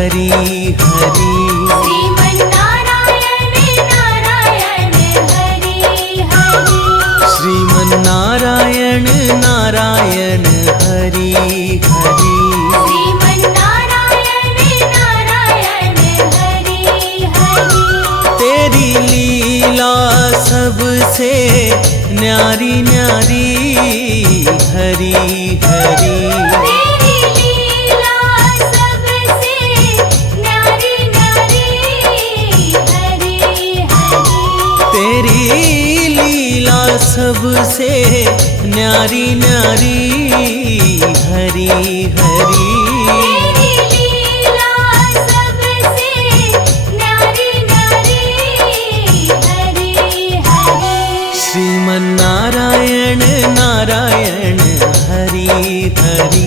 हरि हरि। श्रीमन्नारायण नारायण हरि हरि। श्रीमन्नारायण नारायण हरि हरि। श्रीमन्नारायण नारायण हरि हरि। तेरी लीला सबसे न्यारी न्यारी हरि हरि। तेरी लीला सबसे न्यारी न्यारी हरि हरि। तेरी लीला सबसे न्यारी न्यारी हरि हरि। तेरी लीला सबसे न्यारी न्यारी हरि हरि। श्रीमन्नारायण नारायण हरि हरि।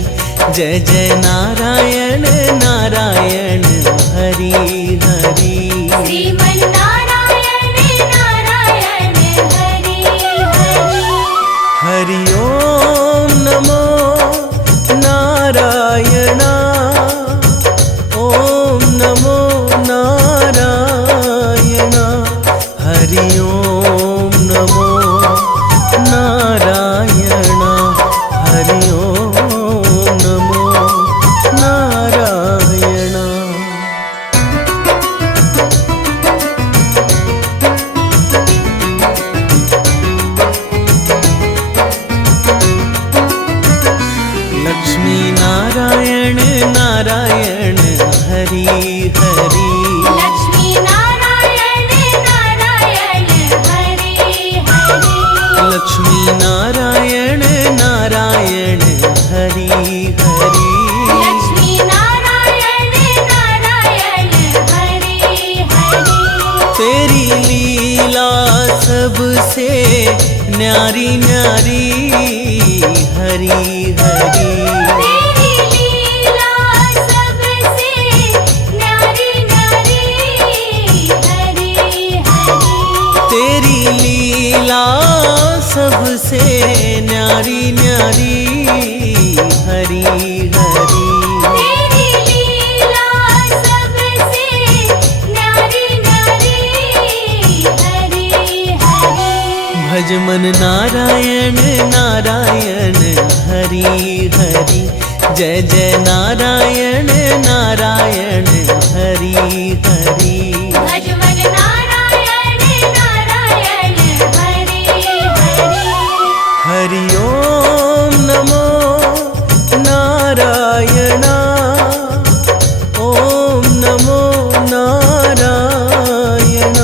जय जय नारायण नारायण हरि हरि। श्रीमन्नारायण नारायण हरि हरि। हरि ओम नमो नारायण। ओम नमो नारायण। हरि ओम नमो नारायण। हरि ओम नमो नारायण। लक्ष्मी नारायण नारायण हरि हरि। लक्ष्मी नारायण नारायण हरि हरि। लक्ष्मी नारायण नारायण हरि हरि। लक्ष्मी नारायण नारायण हरि हरि। तेरी लीला सबसे न्यारी न्यारी हरि हरि। तेरी लीला सबसे न्यारी न्यारी हरि हरि। तेरी लीला सबसे न्यारी न्यारी हरि हरि। तेरी लीला सबसे न्यारी न्यारी हरि हरि। भज मन नारायण नारायण हरि हरि। जय जय नारायण नारायण हरि हरि। भजमन नारायण नारायण हरि हरि। हरि ओम नमो नारायण। ओम नमो नारायण।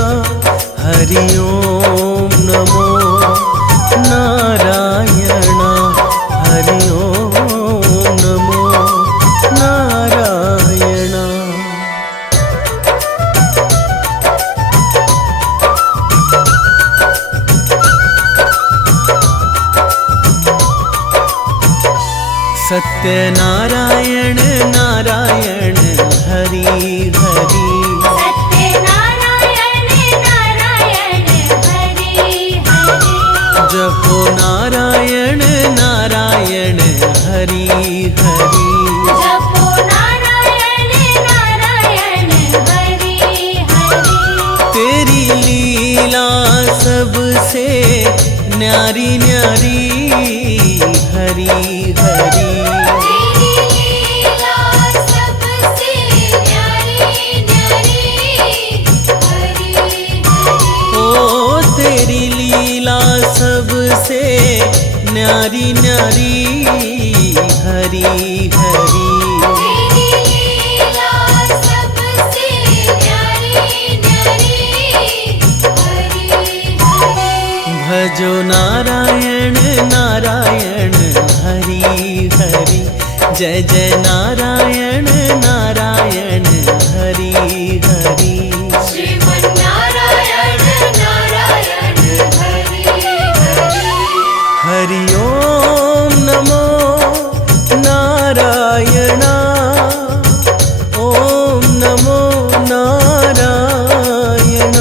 हरि ओम नमो नारायण। हरि ओम नमो नारायण। सत्यनारायण नारायण हरि हरि। सत्यनारायण नारायण हरि हरि। जपो नारायण नारायण हरि हरि। जपो नारायण नारायण हरि हरि। तेरी लीला सबसे न्यारी न्यारी हरि हरि। तेरी लीला सबसे न्यारी न्यारी हरि हरि। ओ तेरी लीला सबसे न्यारी न्यारी हरि हरि। तेरी लीला सबसे न्यारी न्यारी हरि हरि। भजो नारायण नारायण हरि हरि। जय जय नारायण नारायण हरि हरि। श्रीमन्नारायण नारायण हरि हरि। हरि ओम नमो नारायण। ओम नमो नारायण।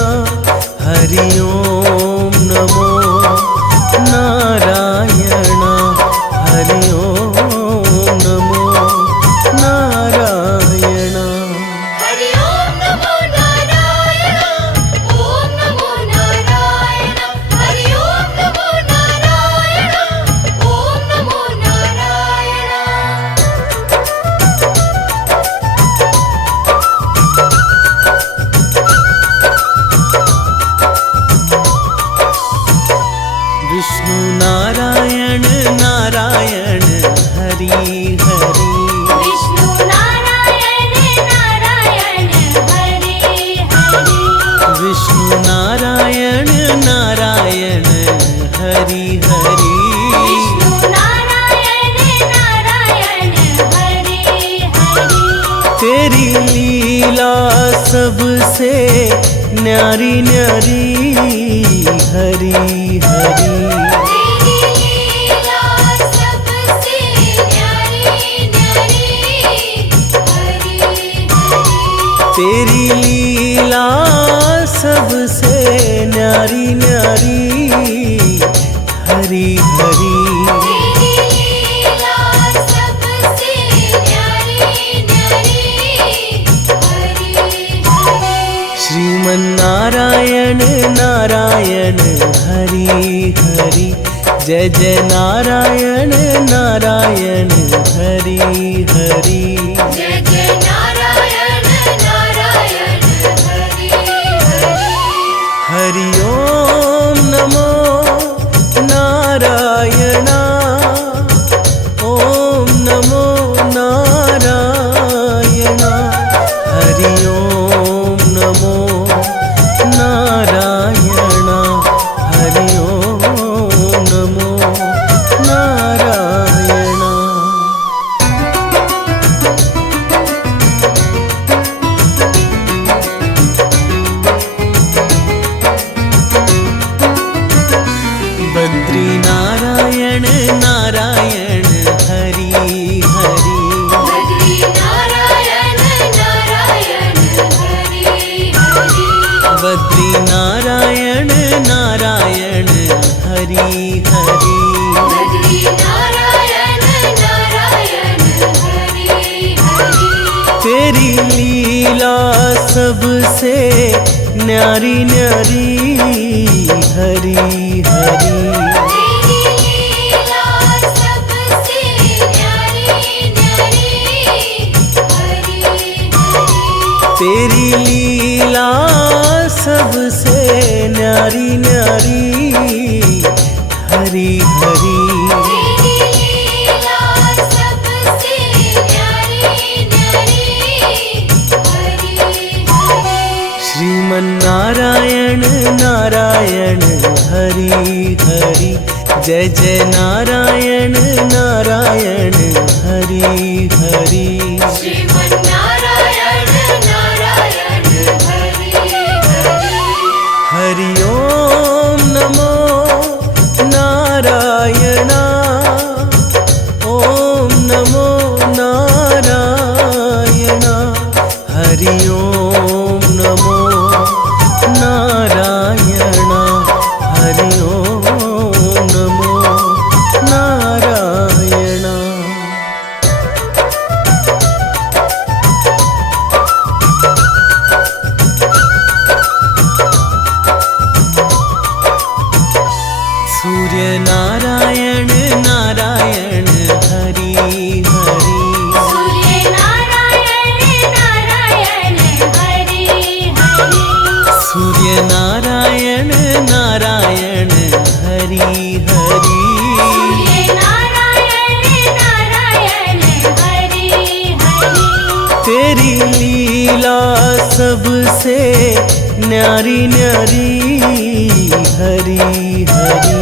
हरि ओम नमो नारायण। हरि ओम नमो नारायण। लीला सबसे न्यारी न्यारी हरी हरी। तेरी लीला सबसे न्यारी न्यारी हरी हरी। तेरी लीला सबसे न्यारी न्यारी हरी हरी। तेरी लीला सबसे न्यारी न्यारी हरी हरी। श्रीमन्नारायण नारायण हरि हरि। जय जय नारायण नारायण हरि हरि। जय जय नारायण नारायण हरि हरि। हरि ओम नमो नारायण। ओम नमो नारायण। हरि ओम नमो नारायण। हरि ओम नमो नारायण। बद्री नारायण नारायण हरि हरि। बद्री नारायण नारायण हरि हरि। बद्री नारायण नारायण हरि हरि। बद्री नारायण नारायण हरि हरि। तेरी लीला सबसे न्यारी न्यारी हरि हरि। तेरी लीला सबसे न्यारी न्यारी हरि हरि। तेरी लीला सबसे न्यारी न्यारी हरि हरि। तेरी लीला सबसे न्यारी न्यारी हरि हरि। श्रीमन्नारायण नारायण हरि हरि। जय जय नारायण नारायण हरि हरि। श्रीमन्नारायण नारायण हरि हरि। हरि ओम नमो नारायण। ओम नमो नारायण। हरि ओम नमो नारायण। हरि ओम नमो नारायण। सूर्य नारायण नारायण हरि हरि। सूर्य नारायण नारायण हरि हरि। सूर्य नारायण नारायण हरि हरि। सूर्य नारायण नारायण हरि हरि। तेरी लीला सबसे न्यारी न्यारी हरि हरि।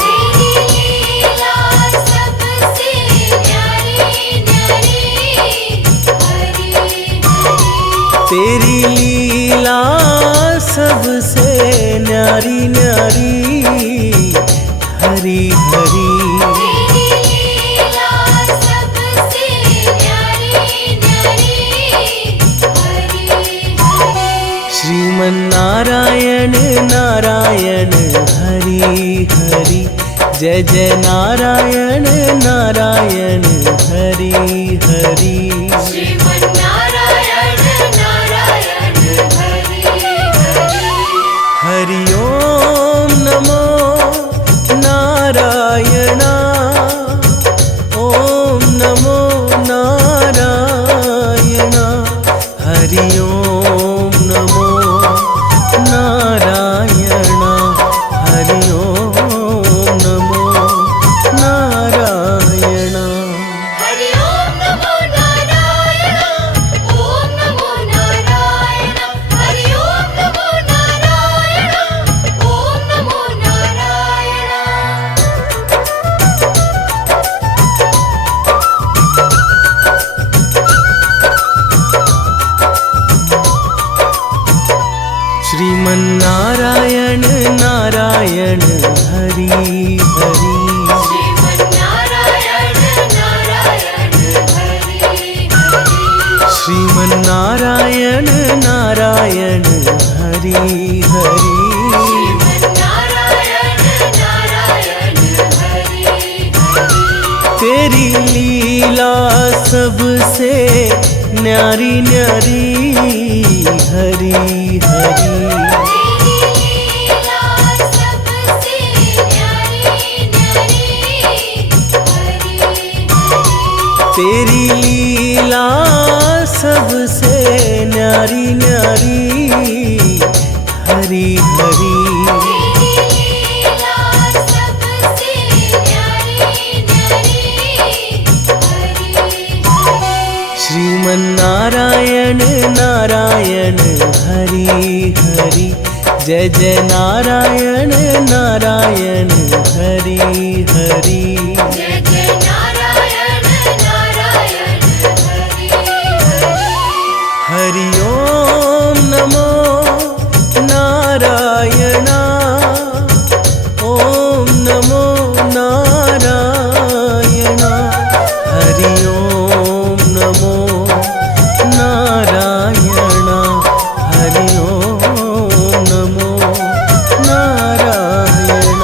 तेरी लीला सबसे न्यारी न्यारी हरि हरि। तेरी लीला सबसे न्यारी न्यारी हरि हरि। तेरी लीला सबसे न्यारी न्यारी हरि हरि। श्रीमन्नारायण नारायण हरि हरि। जय जय नारायण नारायण हरि हरि। श्रीमन्नारायण नारायण हरि हरि। हरि ओम नमो नारायण। ओम नमो नारायण। हरि ओम नमो नारायण। हरि ओम नमो नारायण। हरि ओम नमो नारायण। ओम नमो नारायण। हरि ओम नमो नारायण। ओम नमो नारायण। श्रीमन्नारायण नारायण हरि हरि श्रीमन्नारायण नारायण हरि हरि श्रीमन्नारायण नारायण हरि हरि श्रीमन्नारायण नारायण हरि हरि तेरी लीला सबसे न्यारी न्यारी हरि हरि तेरी लीला सबसे न्यारी न्यारी हरि हरि तेरी लीला सबसे न्यारी न्यारी हरि हरि तेरी लीला सबसे न्यारी न्यारी हरि हरि श्रीमन्नारायण नारायण हरि हरि जय जय नारायण नारायण हरि हरि जय जय नारायण नारायण हरि हरि हरि ओम नमो नारायण ओम नमो नारायण हरि ओम नमो नारायण हरि ओम नमो नारायण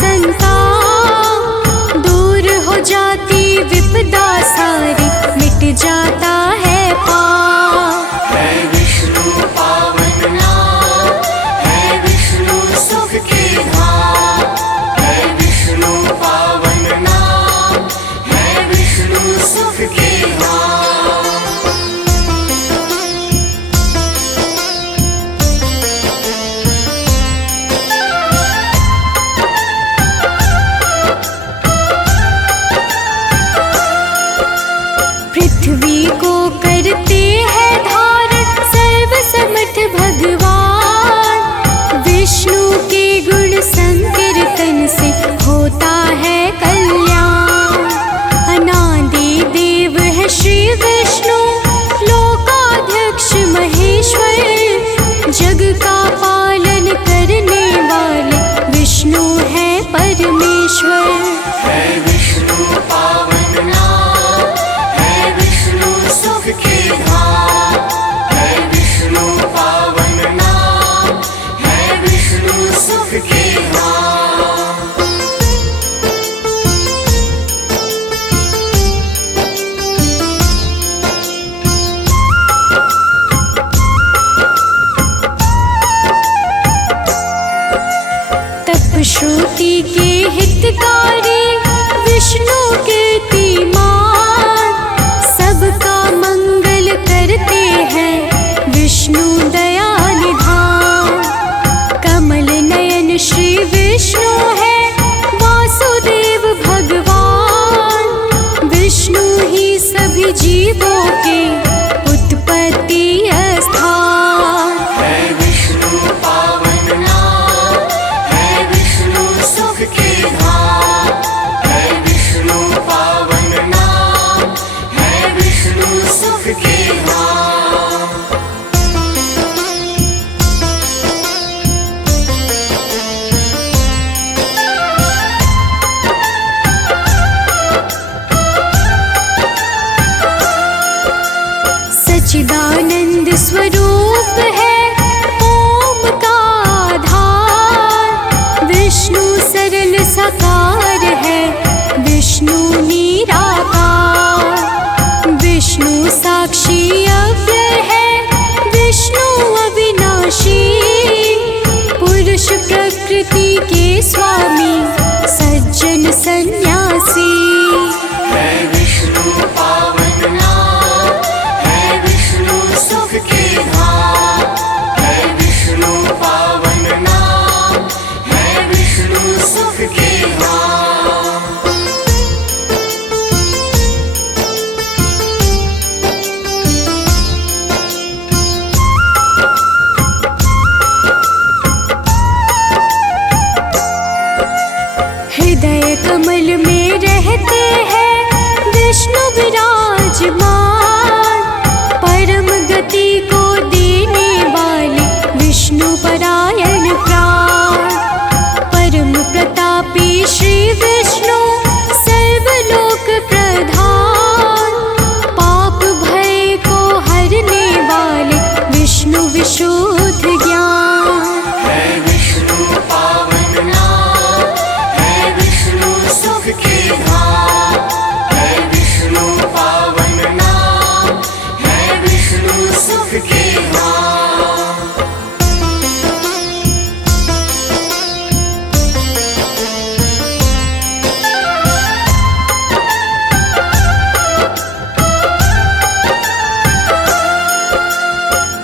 संताप, दूर हो जाती विपदा सारी, मिट जाता है पाप। है विष्णु पावन नाम, है विष्णु सुख की धाम। है विष्णु पावन नाम, है विष्णु सुख की धाम। पृथ्वी को करते हैं धारण सर्वसमर्थ भगवान, विष्णु के गुण संकीर्तन से होता है कल्याण। अनादि देव है श्री विष्णु, लोकाध्यक्ष महेश्वर, जग का पालन करने वाले विष्णु है परमेश्वर। है विष्णु पावन नाम, है विष्णु सुख की धाम। है विष्णु पावन नाम, है विष्णु सुख की धाम। तप श्रुति के हितकारी विष्णु कीर्तिमान, सबका मंगल करते हैं विष्णु दया निधान। कमल नयन श्री विष्णु है वासुदेव भगवान, विष्णु ही सभी जीवों के उत्पत्ति स्थान। है विष्णु पावन नाम, है विष्णु सुख की धाम। है विष्णु पावन नाम, है विष्णु सुख की धाम। सच्चिदानंद स्वरूप है ओम का आधार, विष्णु सरल साकार है विष्णु निराकार। विष्णु साक्षी अव्यय है विष्णु अविनाशी, पुरुष प्रकृति के स्वामी सज्जन सन्यासी। है विष्णु पावन नाम, है विष्णु सुख की धाम। है विष्णु पावन नाम, है विष्णु सुख की धाम। हृदय कमल में रहते हैं विष्णु विराजमान, परम गति को देने वाले विष्णु परायण प्राण। परम प्रतापी श्री विष्णु सर्वलोक प्रधान, पाप भय को हरने वाले विष्णु विशुद्ध ज्ञान। है विष्णु पावन नाम, है विष्णु सुख की धाम। है विष्णु पावन नाम, है विष्णु सुख की धाम।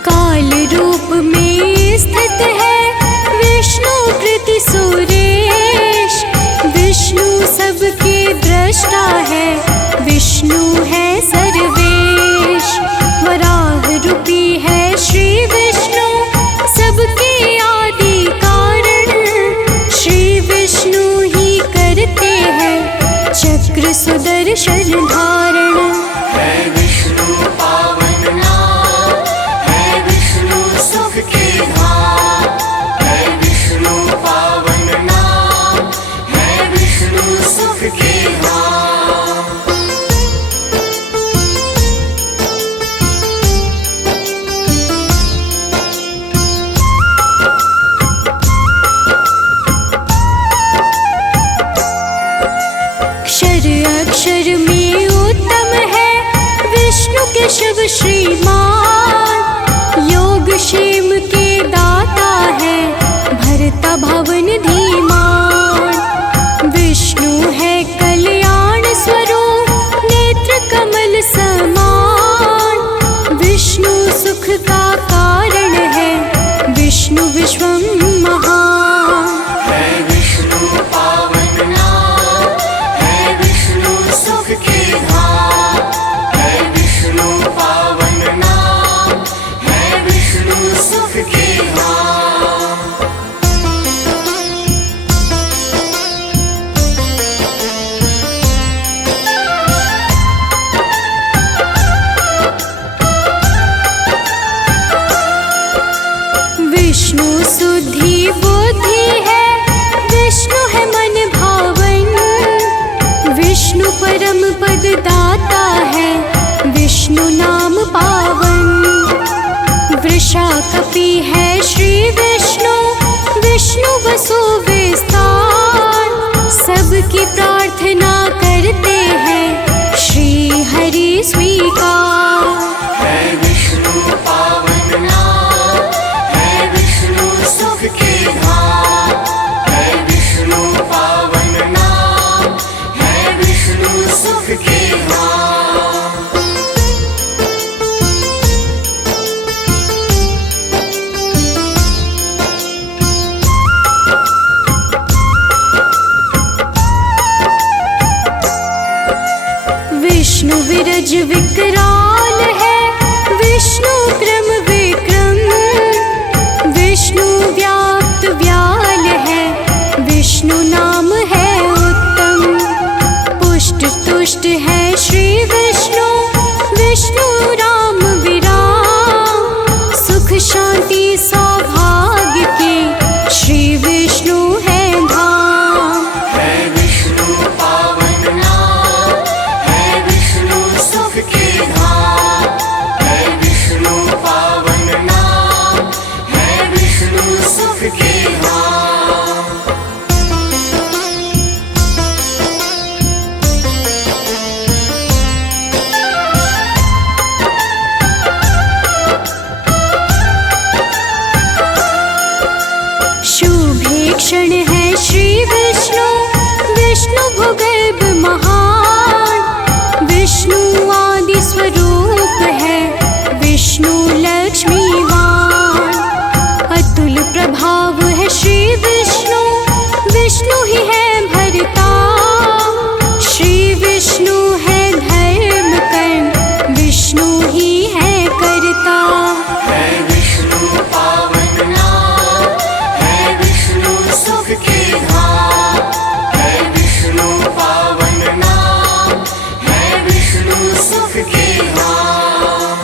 काल रूप में स्थित है विष्णु कृति सुरेश, विष्णु सबके दृष्टा है विष्णु है सर्वेश। वराह रूपी है श्री विष्णु सबके आदि कारण, श्री विष्णु ही करते हैं चक्र सुदर्शन धारण। है विष्णु पावन नाम, है विष्णु सुख की धाम। है विष्णु पावन नाम, है विष्णु सुख की धाम। अक्षर में उत्तम है विष्णु केशव श्रीमान। योग क्षेम के दाता है भरता भवन धीमान। विष्णु है कल्याण स्वरूप नेत्र कमल समान। विष्णु सुख का कारण है विष्णु विश्वम महान। है विष्णु पावन नाम, है विष्णु सुख के धाम। है विष्णु पावन नाम, है विष्णु सुख के धाम। विष्णु सुधि बुद्धि है विष्णु है मन भावन। विष्णु परम पद दाता है विष्णु नाम पावन। वृषा कपि है श्री विष्णु, विष्णु वसु विस्तार। सबकी प्रार्थना करते हैं श्री हरि स्वीकार। है विष्णु पावन नाम, है विष्णु सुख के धाम। है विष्णु पावन नाम, है विष्णु सुख के धाम। विष्णु विरज विकराल है विष्णु क्रम विक्रम। विष्णु व्याप्त व्याल है विष्णु नाम है उत्तम। पुष्ट तुष्ट है श्री विष्णु, विष्णु राम विराम। सुख शांति सौभाग्य के श्री विष्णु है धाम। है विष्णु पावन नाम, है विष्णु सुख के धाम। है विष्णु पावन नाम, है विष्णु सुख के धाम। शुभे क्षण है श्री विष्णु, विष्णु भूगर्भ महान। विष्णु आदि स्वरूप है विष्णु लक्ष्मीवान। अतुल प्रभाव है श्री विष्णु, विष्णु ही है भरता। श्री विष्णु है धर्म कर्म, विष्णु ही है करता। है विष्णु पावन नाम, है विष्णु सुख के धाम। है विष्णु पावन नाम, है विष्णु सुख के धाम।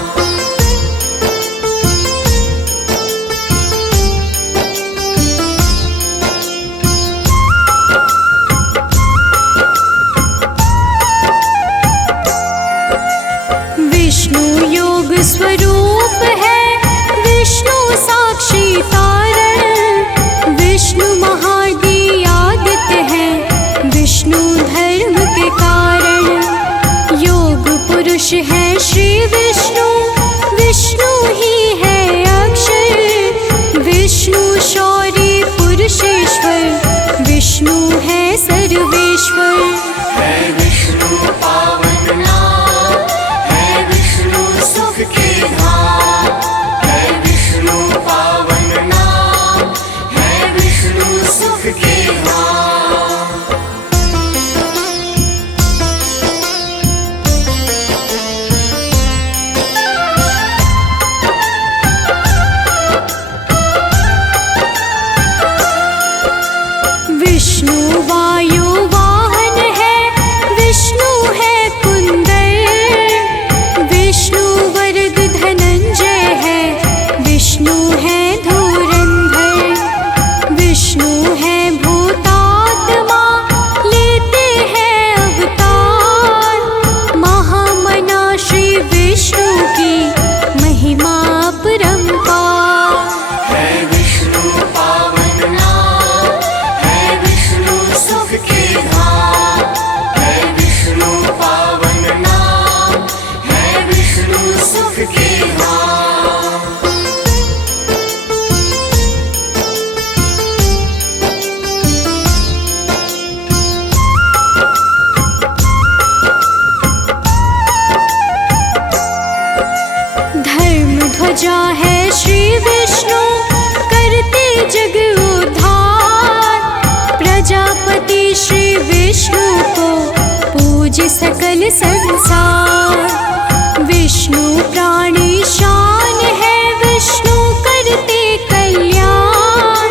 विष्णु योग स्वरूप है विष्णु साक्षी तारण। विष्णु महादी आदित्य है विष्णु धर्म के कारण। योग पुरुष है श्री विष्णु, विष्णु ही है अक्षर। विष्णु शौर्य पुरुषेश्वर, विष्णु है सर्वेश्वर। है विष्णु पावन नाम, है विष्णु सुख के धाम। है विष्णु पावन नाम, है विष्णु सुख के धाम। विष्णु वायु वाहन है विष्णु को पूज सकल संसार। विष्णु प्राणी शान है, विष्णु करते कल्याण।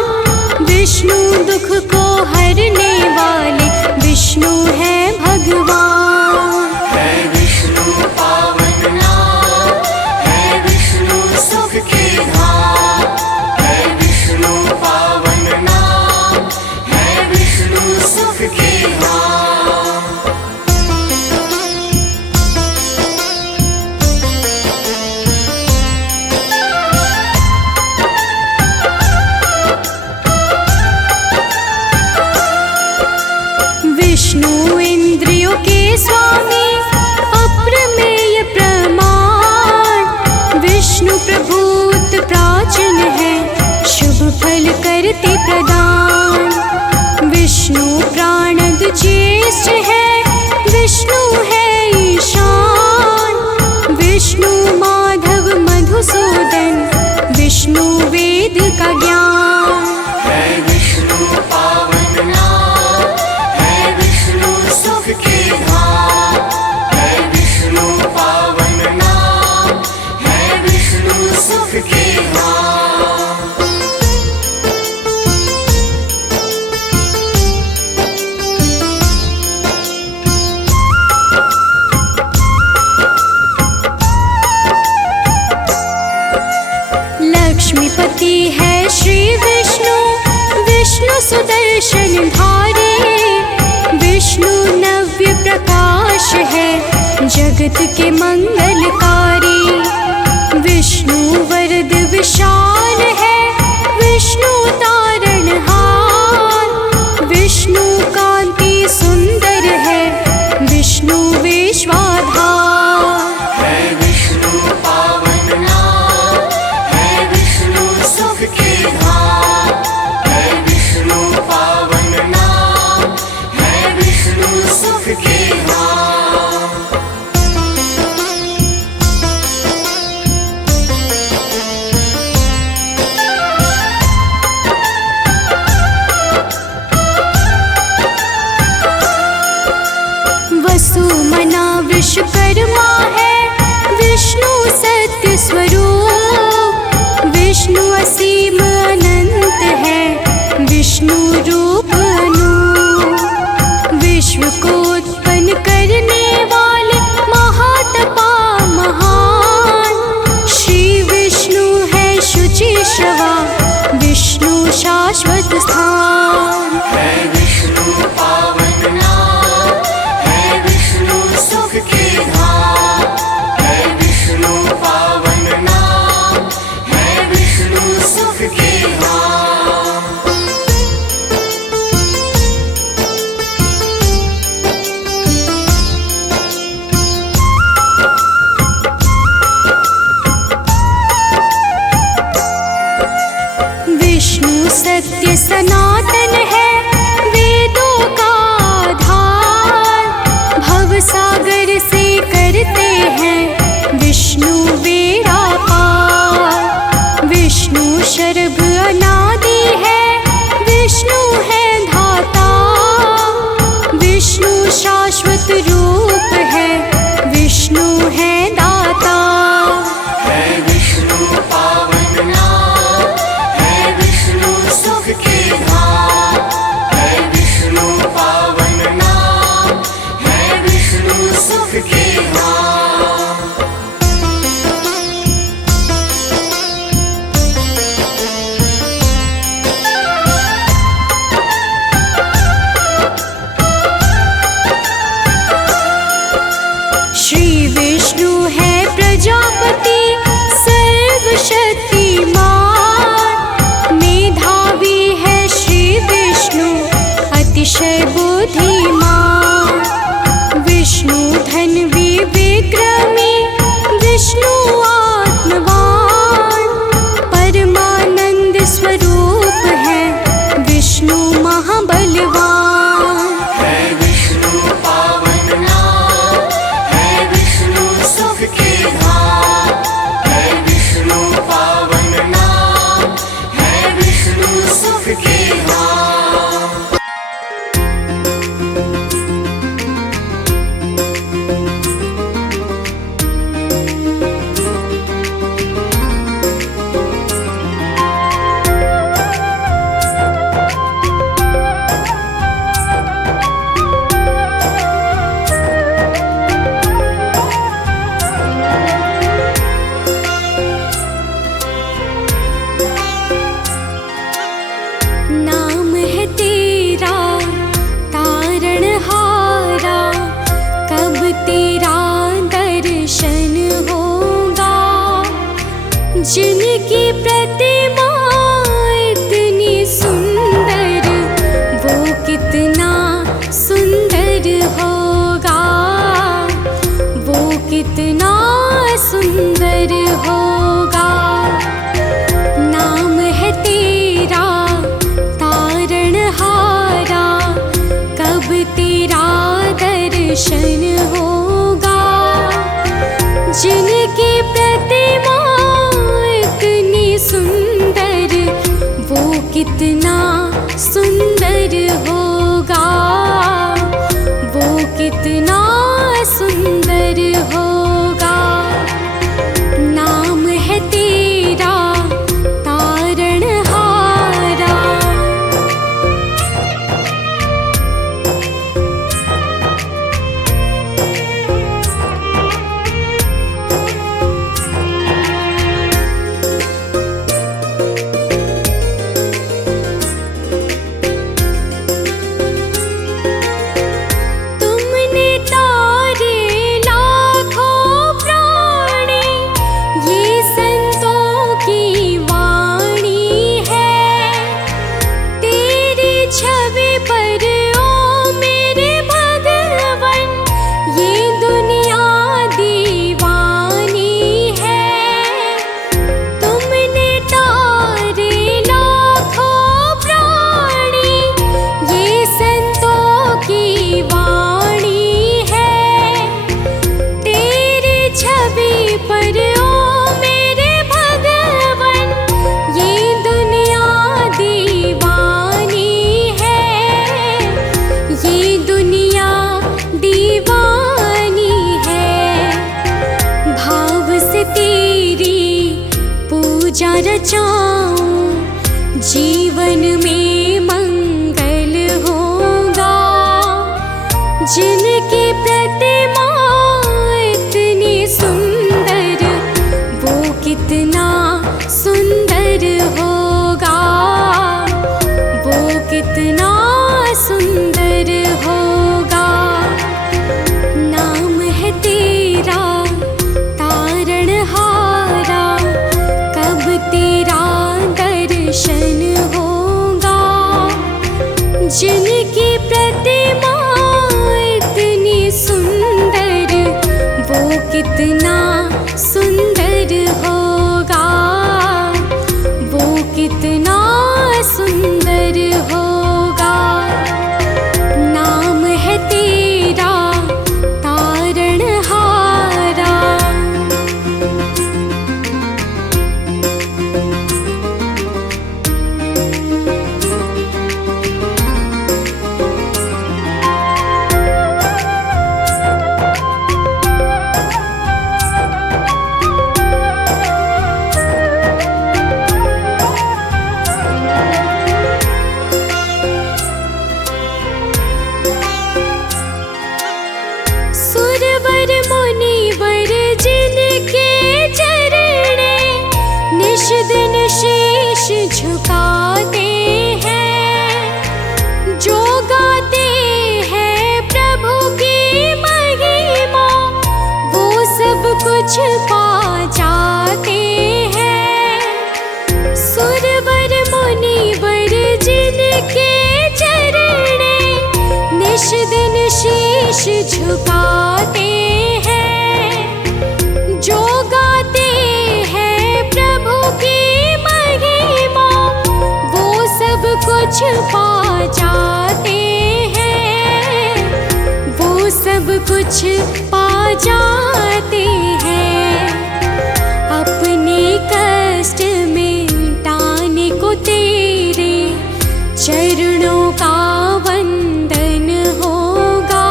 विष्णु दुख को हरने वाले, विष्णु है भगवान। है विष्णु पावन नाम, है विष्णु सुख के धाम। है विष्णु पावन नाम, है विष्णु सुख के धाम। विष्णु इंद्रियों के स्वामी, अप्रमेय प्रमाण। विष्णु प्रभूत प्राचीन है, शुभ फल करते प्रदान। विष्णु प्राणद ज्येष्ठ है, विष्णु है ईशान। विष्णु माधव मधुसूदन, विष्णु वेद का ज्ञान। है विष्णु पावन नाम, है विष्णु सुख के धाम। है विष्णु पावन नाम, है विष्णु सुख के धाम। लक्ष्मीपति है श्री विष्णु, विष्णु सुदर्शन धारे। विष्णु नव्य प्रकाश है, जगत के मंगलकारी। विष्णु वरद विशाल है, विष्णु तारणहार। विष्णु कांति सुंदर है, विष्णु विश्वाधार। है विष्णु पावन नाम, है विष्णु सुख के धाम। है विष्णु पावन नाम, है विष्णु सुख के धाम। वसुमना विश्वकर्मा है, विष्णु सत्य स्वरूप। विष्णु असीम अनंत है, विष्णु रूप अनूप। विश्व को उत्पन्न करने वाले महातपा महान। श्री विष्णु है शुचि श्रवा, विष्णु शाश्वत स्थान। है विष्णु पावन नाम, है विष्णु सुख के धाम। है विष्णु पावन नाम, है विष्णु सुख के धाम। विष्णु सत्य सनातन है, वेदों का आधार। भव सागर से करते हैं, विष्णु बेड़ा पार। विष्णु शरभ अनादि है, विष्णु है धाता। विष्णु शाश्वत रूप है, विष्णु है दाता। है विष्णु पावन नाम, है विष्णु सुख के धाम। है विष्णु पावन नाम, है विष्णु सुख के धाम। श्री विष्णु है प्रजापति, सर्वशक्तिमान। मेधावी है श्री विष्णु, अतिशय बुद्धिमान। विष्णु धन्वी विक्रमी, विष्णु आत्मवान। परमानंद स्वरूप है, विष्णु महाबलवान। है विष्णु पावन नाम, है विष्णु सुख के धाम। है विष्णु पावन नाम, है विष्णु सुख के धाम। कितना सुंदर होगा। नाम है तेरा तारणहारा, कब तेरा दर्शन होगा। जिनकी प्रतिमा इतनी सुंदर, वो कितना सुंदर होगा, वो कितना सुंदर होगा। नाम है तेरा तारणहारा। तुमने तारे लाखों प्राणी, ये संतों की वाणी है। तेरी छवि पर ओ मेरे भगवन, ये दुनिया दीवानी है। तुमने तारे लाखों प्राणी, ये संतों की वाणी है। तेरी छवि पर ओ मेरे भगवन, ये दुनिया दीवानी है, ये दुनिया दीवानी है। भाव से तेरी पूजा रचाऊं, जीवन में मंगल होगा। जिनकी प्रतिमा इतनी सुंदर, वो कितना सुंदर होगा, वो कितना सुंदर होगा। नाम है तेरा तारणहारा, कब तेरा दर्शन होगा। जिनकी प्रतिमा इतनी सुंदर, वो कितना सुंदर होगा, वो कितना सुंदर होगा। नाम है तेरा तारणहारा। सुरवर मुनिवर जिनके चरणे, निश दिन शीश झुकाते हैं। जो गाते हैं प्रभु की महिमा, वो सब कुछ पा जाते हैं। सुरवर मुनिवर जिनके चरणे, निश दिन शीश झुकाते हैं। जो गाते हैं प्रभु की महिमा, वो सब कुछ पा जाते हैं, वो सब कुछ पा जाते हैं। अपने कष्ट मिटाने को तेरे चरणों का वंदन होगा।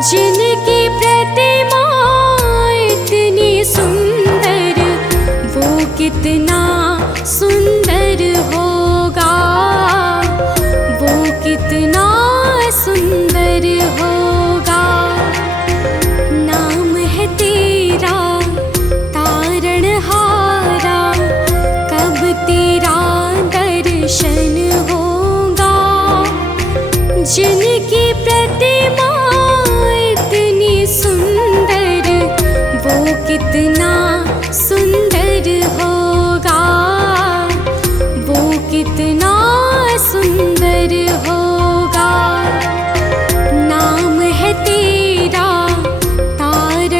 जिनकी प्रतिमा इतनी सुंदर, वो कितना सुंदर होगा, वो कितना सुंदर होगा। नाम है तेरा तारणहारा, कब तेरा दर्शन होगा। जिनकी प्रतिमा इतनी सुंदर, वो कितना सुंदर होगा, वो कितना सुंदर होगा। नाम है तेरा तारण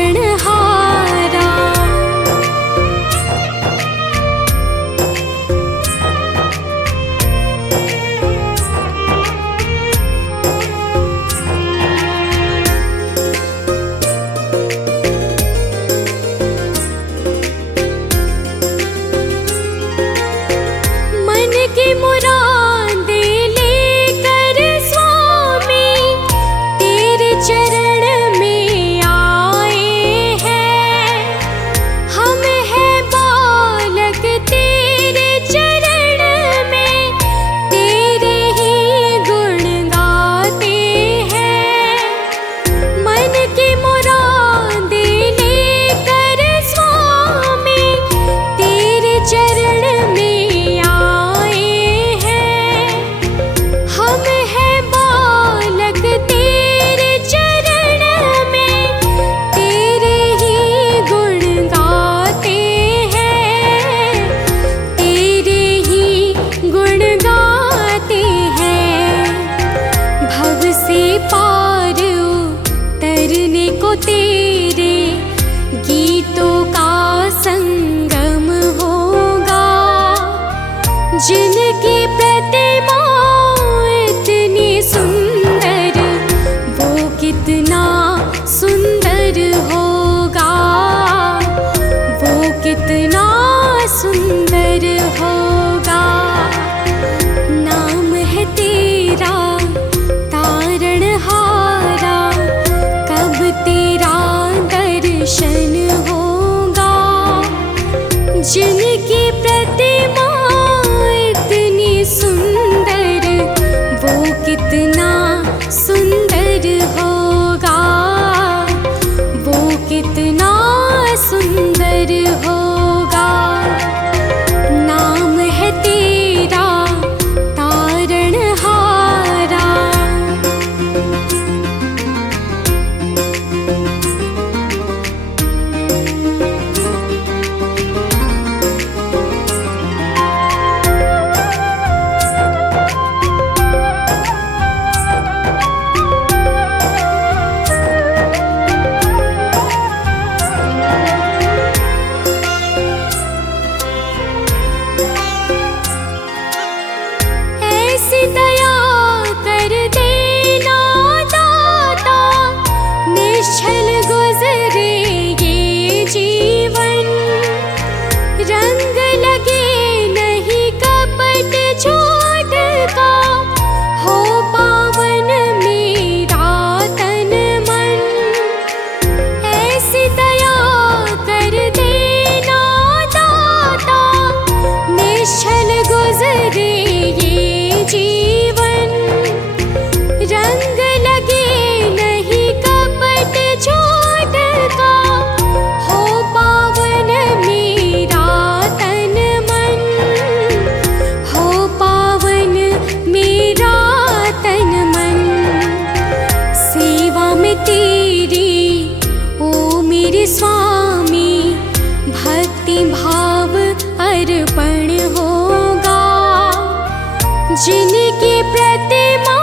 जिनकी प्रतिमा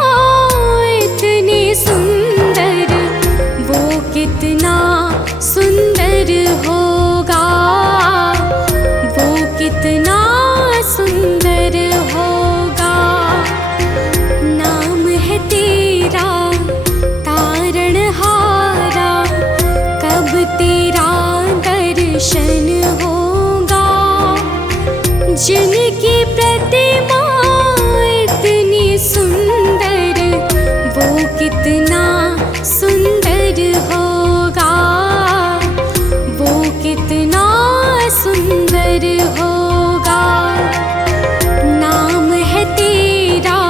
इतनी सुंदर, वो कितना सुंदर होगा, वो कितना सुंदर होगा। नाम है तेरा तारणहारा, कब तेरा दर्शन होगा। जिनकी प्रतिमा इतनी सुंदर, वो कितना सुंदर होगा, वो कितना सुंदर होगा। नाम है तेरा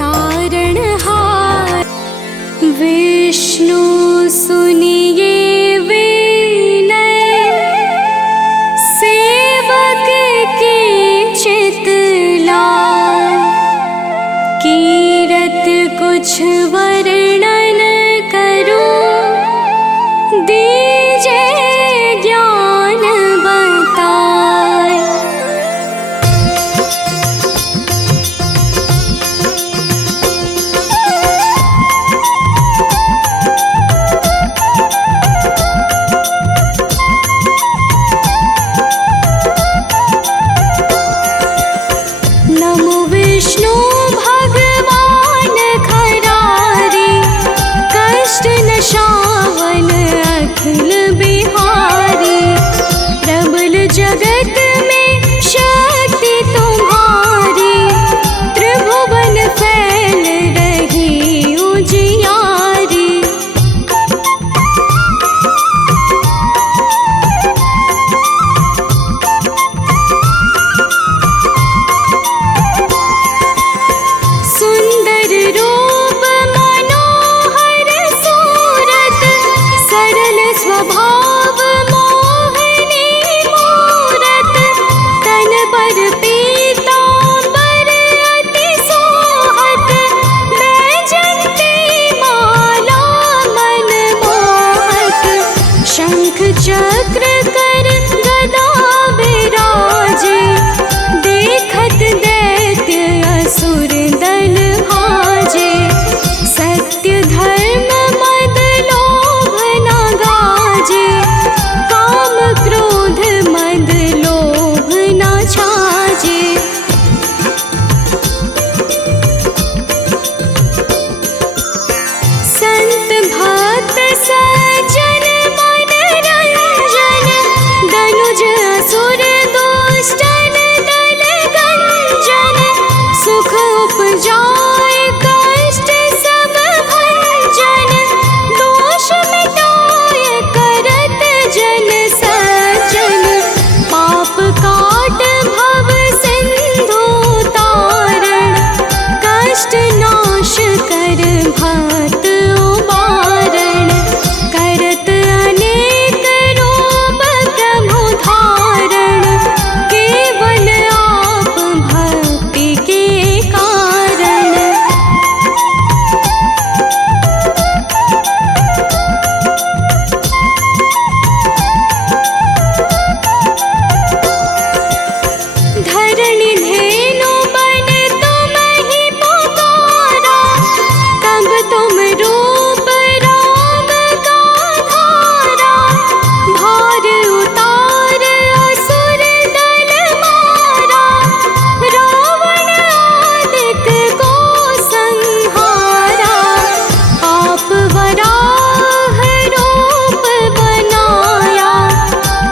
तारणहार। विष्णु सुनिए विनय, सेवक की चितलाय। कीरत कुछ वर्णन करूं, दीजे ज्ञान बताए। नमो विष्णु भगवान खरारे, कष्ट नशावन अखिल बिहारी। प्रबल जगत में शक्ति तुम्हारी, त्रिभुवन फैल रही उजियारी। सुंदर रूप मनोहर सूरत, सरल स्वभाव मोहनी मूरत। तन पर पीतांबर अति सोहत, बैजंती माला मन मोहक। शंख चक्र कर गदा विराजे, देखत दैत्य असुर दल भाजे। सत्य धर्म मद लोभ न गाजे, काम क्रोध मद लोभ न छाजे। संत भक्त सज्जन मन रंजन, दनुज असुर दुष्टन दल गंजन। सुख उपजाए कष्ट सब भंजन, दोष मिटाए करत जन सज्जन। पाप काट भव सिंधु तारण, कष्ट नाश कर भक्त उबारण। करत अनेक रूप प्रभु धारण, केवल आप भक्ति के कारण। धरणि धेनु बन तुम ही पुकारा, तब तुम रूप राम का धारा। भार उतार असुर दल मारा, रावण आदिक को संहारा। आप वराह रूप बनाया,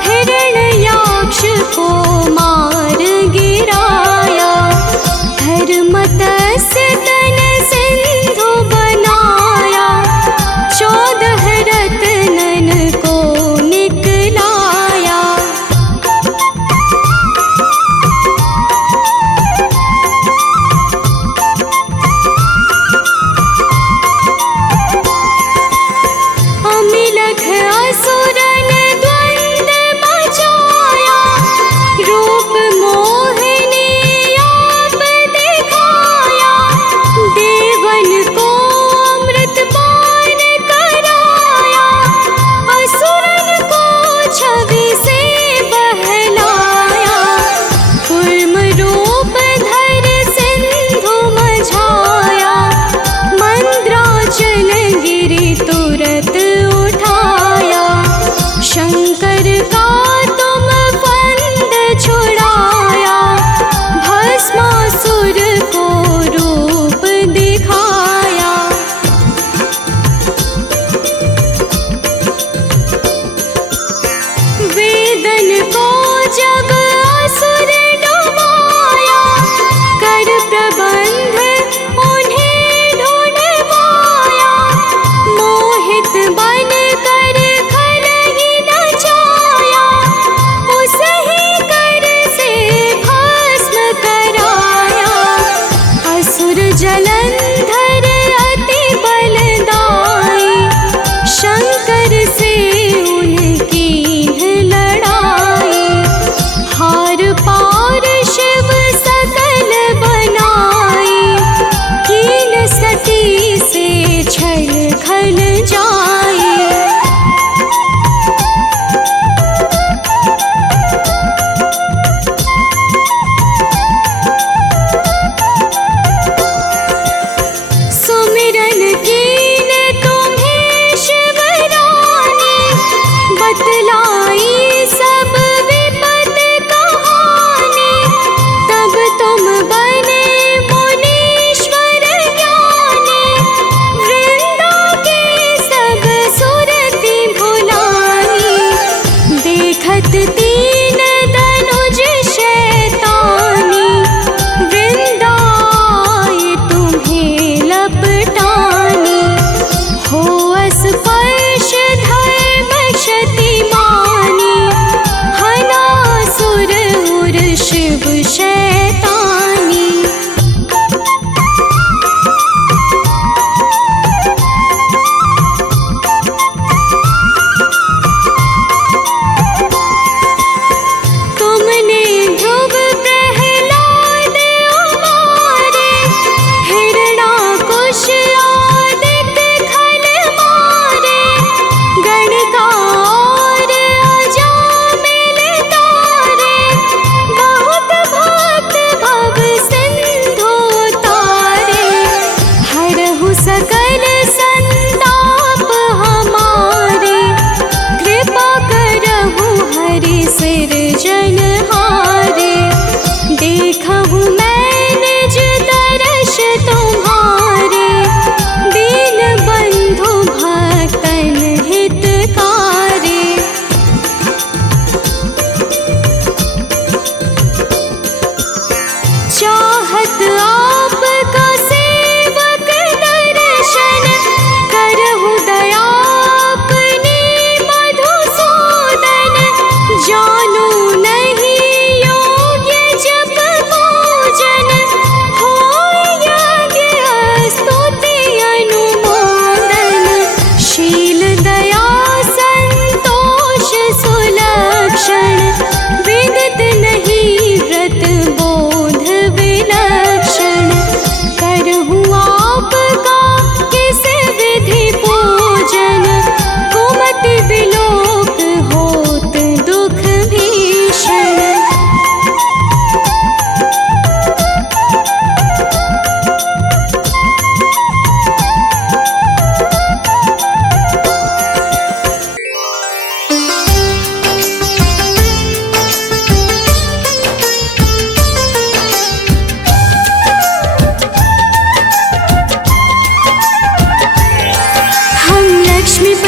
हिरण्याक्ष को मार गिराया। धर्म तस्य तन सिंधु बनाया,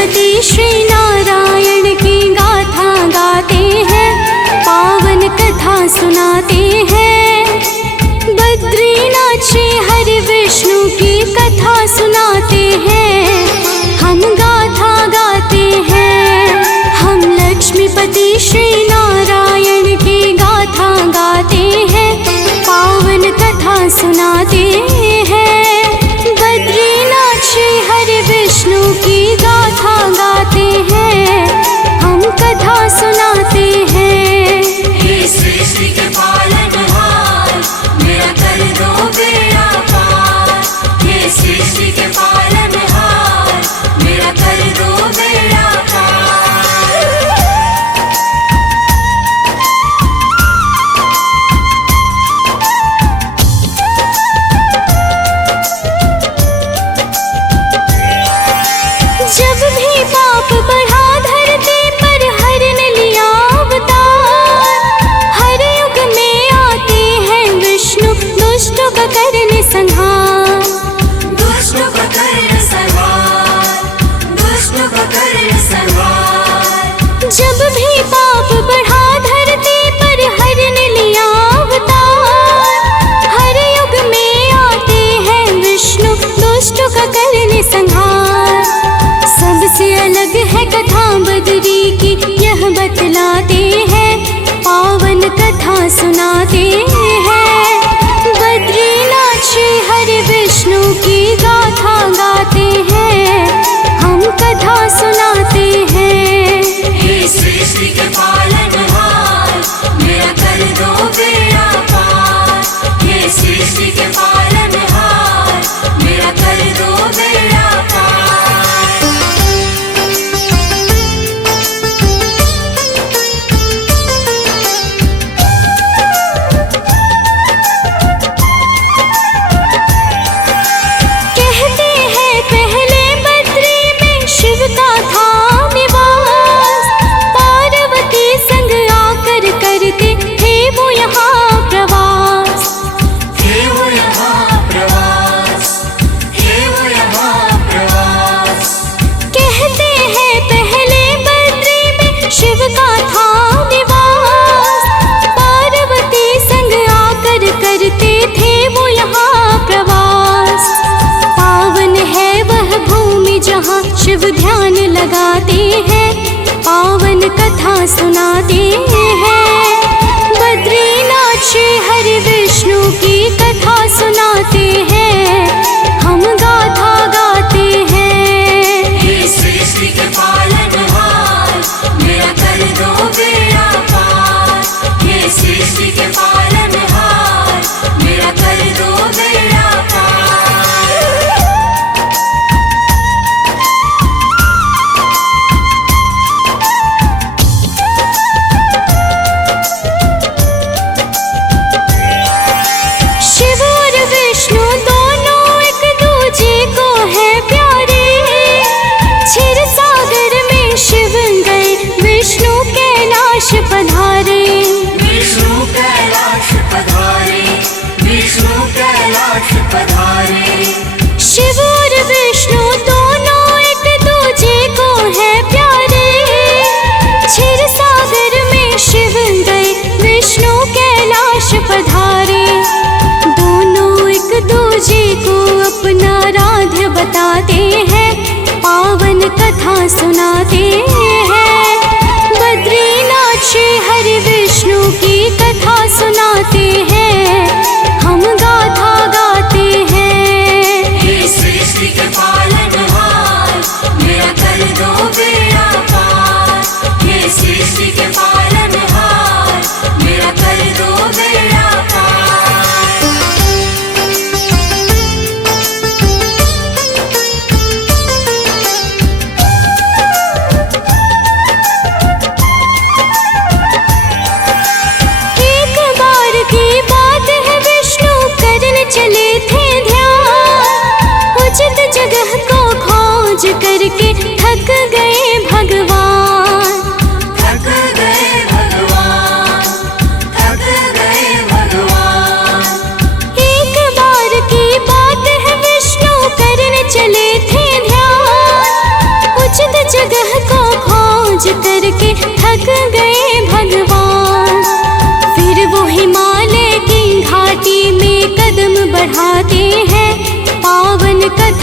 लक्ष्मीपति श्री नारायण की गाथा गाते हैं, पावन कथा सुनाते हैं। बद्रीनाथ श्री हरि विष्णु की कथा सुनाते हैं, हम गाथा गाते हैं। हम लक्ष्मीपति श्री नारायण की गाथा गाते हैं, पावन कथा सुनाते हैं। बद्रीनाथ श्री हरि विष्णु की गाथा गाते हैं, हम कथा सुनाते हैं। हे सृष्टि के पालनहार, मेरा कर दो बेड़ा पार। हे सृष्टि के पालनहार, मेरा कर दो बेड़ा पार। जब भी पाप बढ़ा धरती पर हरि ने लिया अवतार, हर युग में आते हैं विष्णु दुष्टों का करने संहार। दुष्टों का कर संहार, दुष्टों का कर संहार। जब भी पाप बढ़ा धरती पर हरि ने लिया अवतार, हर युग में आते हैं विष्णु दुष्टों का करने संहार। सबसे अलग है कथा बद्री की, यह बतलाते हैं, पावन कथा सुनाते हैं। बद्रीनाथ श्री हरि विष्णु की गाथा गाते हैं, हम कथा सुनाते हैं। हे सृष्टि के पालनहार, मेरा कर दो बेड़ा पार। हे सृष्टि के पालनहार, मेरा कर दो बेड़ा पार। कहते हैं पहले बद्री में शिव का था निवास, पार्वती संग आकर करते थे वो यहाँ प्रवास। हे वो यहाँ प्रवास, हे वो यहाँ प्रवास। कहते हैं पहले बद्री में शिव का था निवास, पार्वती संग आकर करते थे वो यहाँ प्रवास। पावन है वह भूमि जहाँ शिव ध्यान लगाते हैं, पावन कथा सुनाते हैं। बद्रीनाथ श्री हरि विष्णु की कथा सुनाते हैं, हम गाथा गाते हैं। हे सृष्टि के पालनहार, मेरा कर दो बेड़ा पार। हे सृष्टि के पालनहार, मेरा कर दो बेड़ा पार। शिव और विष्णु दोनों एक दूजे को है प्यारे, क्षीर सागर में शिव गए विष्णु कैलाश पधारे। विष्णु कैलाश पधारे, विष्णु कैलाश पधारे। शिव और विष्णु दोनों एक दूजे को है प्यारे, क्षीर सागर में शिव गए विष्णु कैलाश पधारे। दोनों एक दूजे को अपना राध्य बताते हैं, पावन कथा सुनाते हैं। बद्रीनाथ श्री हरि विष्णु की कथा सुनाते हैं, हम गाथा गाते हैं। हे सृष्टि के पालनहार, मेरा कर दो बेड़ा पार। हे सृष्टि के पालनहार, मेरा कर दो बेड़ा पार।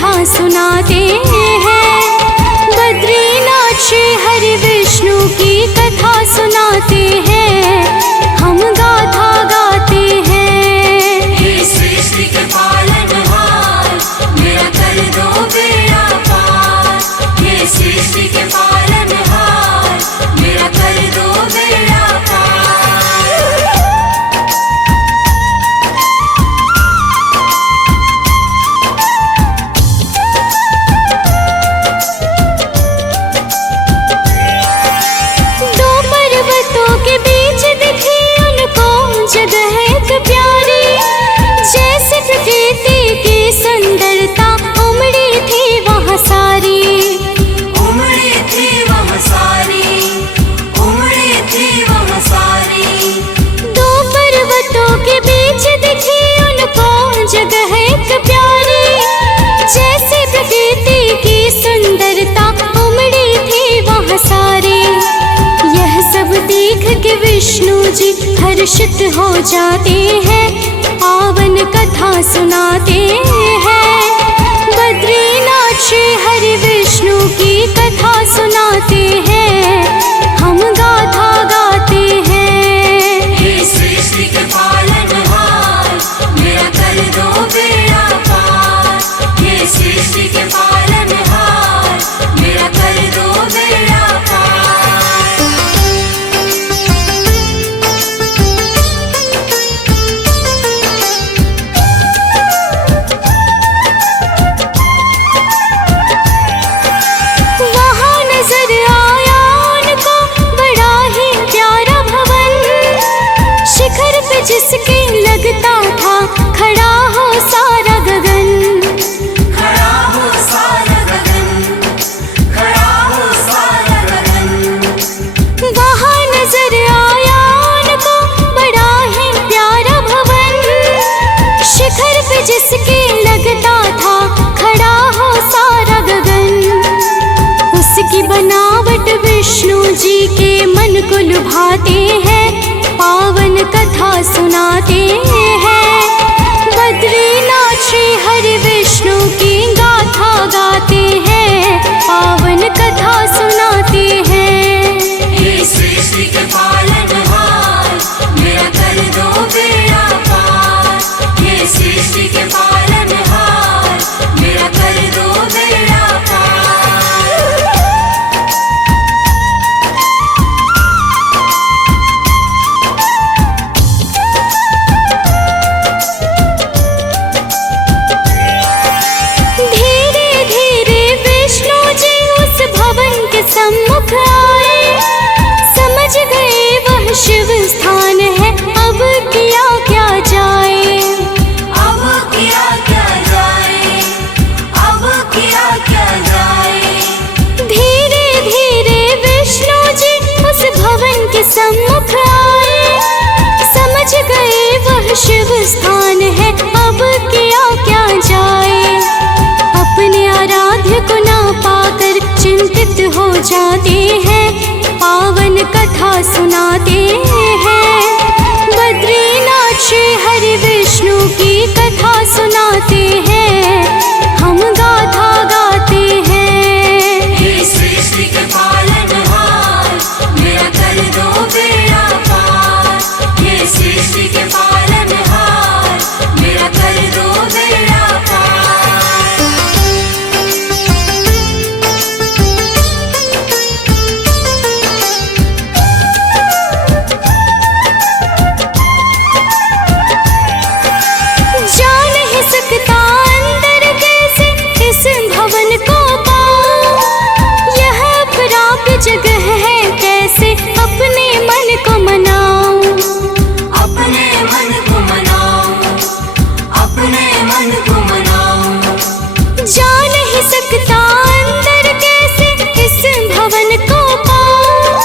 कथा सुनाते हैं। बद्रीनाथ श्री हरि विष्णु की कथा सुनाते हैं, हम गाथा गाते हैं। हे सृष्टि के पालनहार, मेरा कर दो बेड़ा पार। हे सृष्टि के पालनहार, मेरा कर दो बेड़ा पार। दो पर्वतों के बीच दिखी उनको जगह एक प्यारी, जैसे प्रकृति की सुंदरता उमड़ी थी वहाँ सारी। उमड़ी थी वह सारी, उमड़ी थी वह सारी। दो पर्वतों के बीच दिखी उनको जगह एक प्यारी, जैसे प्रकृति की सुंदरता उमड़ी थी वहाँ सारी। यह सब देख के विष्णु जी हर्षित हो जाते हैं, पावन कथा सुनाते हैं। बद्रीनाथ श्री हरि विष्णु की कथा सुनाते हैं, हम गाथा गाते हैं। हे सृष्टि के पालनहार, मेरा कर दो बेड़ा पार। हे सृष्टि के पालनहार, मेरा कर दो बेड़ा पार। वहाँ नजर आया उनको बड़ा ही प्यारा भवन, शिखर पे जिसके लगता था खड़ा हो सारा गगन। खड़ा हो सारा गगन, खड़ा हो सारा गगन। वहाँ नजर आया उनको बड़ा ही प्यारा भवन, शिखर पे जिसके लगता था खड़ा हो सारा गगन। उसकी बनावट विष्णु जी के मन को लुभाते हैं, पावन कथा सुनाते हैं। बद्रीनाथ श्री हरि विष्णु की गाथा गाते हैं, पावन कथा सुनाते हैं। हे सृष्टि के पालनहार, मेरा कर दो बेड़ा पार। हे सृष्टि के पालनहार, मेरा कर दो बेड़ा पार। धीरे धीरे विष्णु जी उस भवन के सम्मुख आए, समझ गए वह शिव स्थान है, अब किया क्या जाए। अब किया क्या जाए, अब किया क्या जाए। धीरे धीरे विष्णु जी उस भवन के सम्मुख आए, समझ गए वह शिव स्थान है, अब किया क्या जाए। अपने आराध्य को ना पाकर चिंतित हो जाते हैं, पावन कथा सुनाते हैं। बद्रीनाथ श्री हरि विष्णु की कथा सुनाते हैं, हम गाथा गाते हैं। हे सृष्टि के पालनहार, मेरा कर दो बेड़ा पार। हे सृष्टि के पालनहार, मेरा कर दो बेड़ा पार। जा नहीं सकता अंदर कैसे इस भवन को पाऊं, यह प्राप्य जगह है कैसे अपने मन को मनाऊं। अपने मन को मनाओ, अपने मन को मनाओ। जा नहीं सकता अंदर कैसे इस भवन को पाऊं,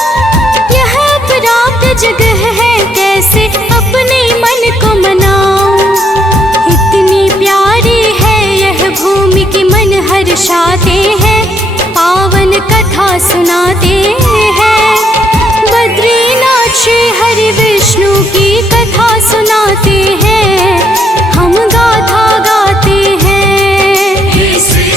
यह प्राप्य जगह है कैसे अपने मन को मनाऊं। इतनी प्यारी है यह भूमि कि मन हर्षाते हैं, पावन कथा सुनाते हैं। बद्रीनाथ श्री हरि विष्णु की कथा सुनाते हैं, हम गाथा गाते हैं। हे श्री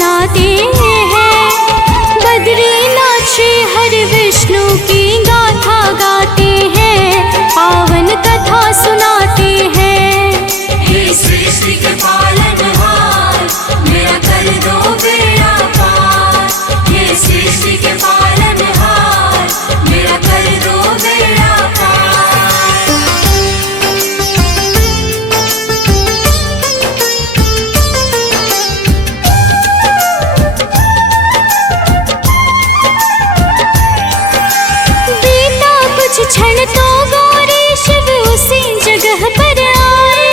सुनाते हैं। बद्रीनाथ श्री हरि विष्णु की गाथा गाते हैं, पावन कथा सुनाते हैं। हे सृष्टि के पालनहार, मेरा कर दो बेड़ा पार। हे सृष्टि के पालनहार, मेरा कर दो बेड़ा पार। बीता कुछ क्षण तो गौरी शिव उसी जगह पर आए,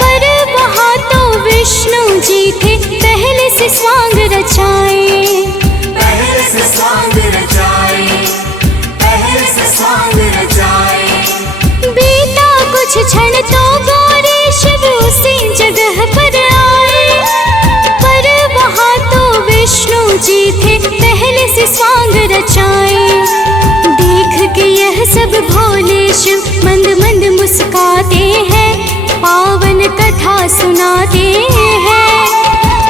पर वहाँ तो विष्णु जी थे पहले से स्वांग रचाए। पहले से स्वांग रचाए, पहले से स्वांग रचाए। बीता कुछ क्षण तो गौरी शिव उसी जगह पर आए, पर वहाँ तो विष्णु जी थे पहले से स्वांग रचाए। देख के यह सब भोले शिव मंद मंद मुस्काते हैं, पावन कथा सुनाते हैं।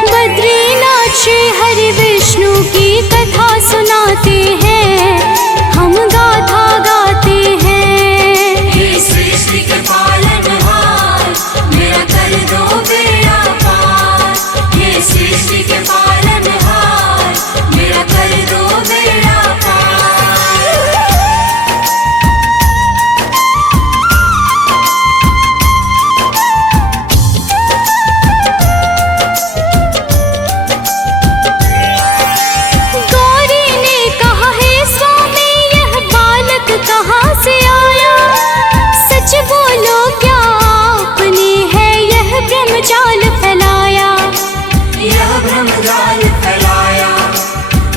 बद्रीनाथ श्री हरि विष्णु की कथा सुनाते हैं, हम गाथा गाते हैं। हे सृष्टि के पालनहार, मेरा कर दो बेड़ा पार। हे सृष्टि के पालनहार, मेरा कर दो बेड़ा पार। गौरी ने कहा, हे स्वामी यह बालक कहाँ से आया? सच बोलो क्या आपने है यह ब्रह्मजाल फैलाया? यह ब्रह्मजाल फैलाया,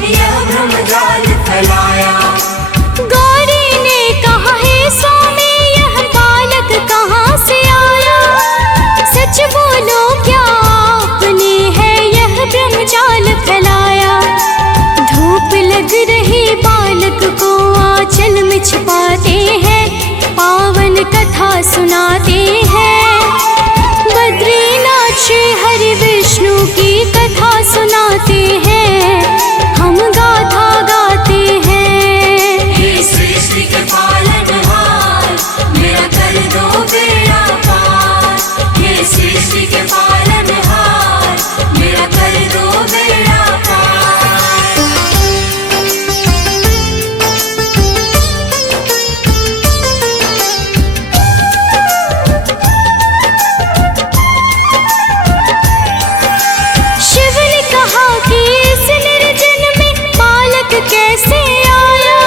यह ब्रह्मजाल फैलाया। गौरी ने कहा, हे स्वामी यह बालक कहाँ से आया? सच बोलो क्या आपने है यह ब्रह्मजाल फैलाया? धूप लग रही बालक को आंचल में छिपाते हैं, पावन कथा सुनाते हैं। बद्रीनाथ श्री हरि विष्णु की कथा सुनाते हैं, हम गाथा गाते हैं। हे सृष्टि के पालनहार, मेरा कर दो बेड़ा पार। हे सृष्टि के पालनहार, मेरा कर दो बेड़ा पार। शिव ने कहा कि इस निर्जन में बालक कैसे आया?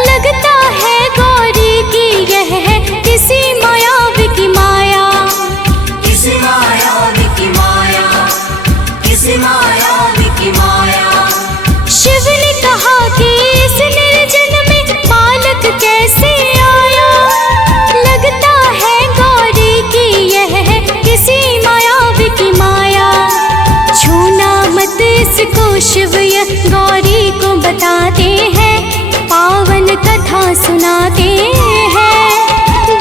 लगता है गौरी की यह है किसी मायावी की माया। किसी मायावी की माया, किसी मायावी की माया। शिव ने कहा कि इस निर्जन में बालक कैसे आया? लगता है गौरी की यह है किसी मायावी की माया। छूना मत इसको शिव यह गौरी को बताते हैं, पावन कथा सुनाते हैं।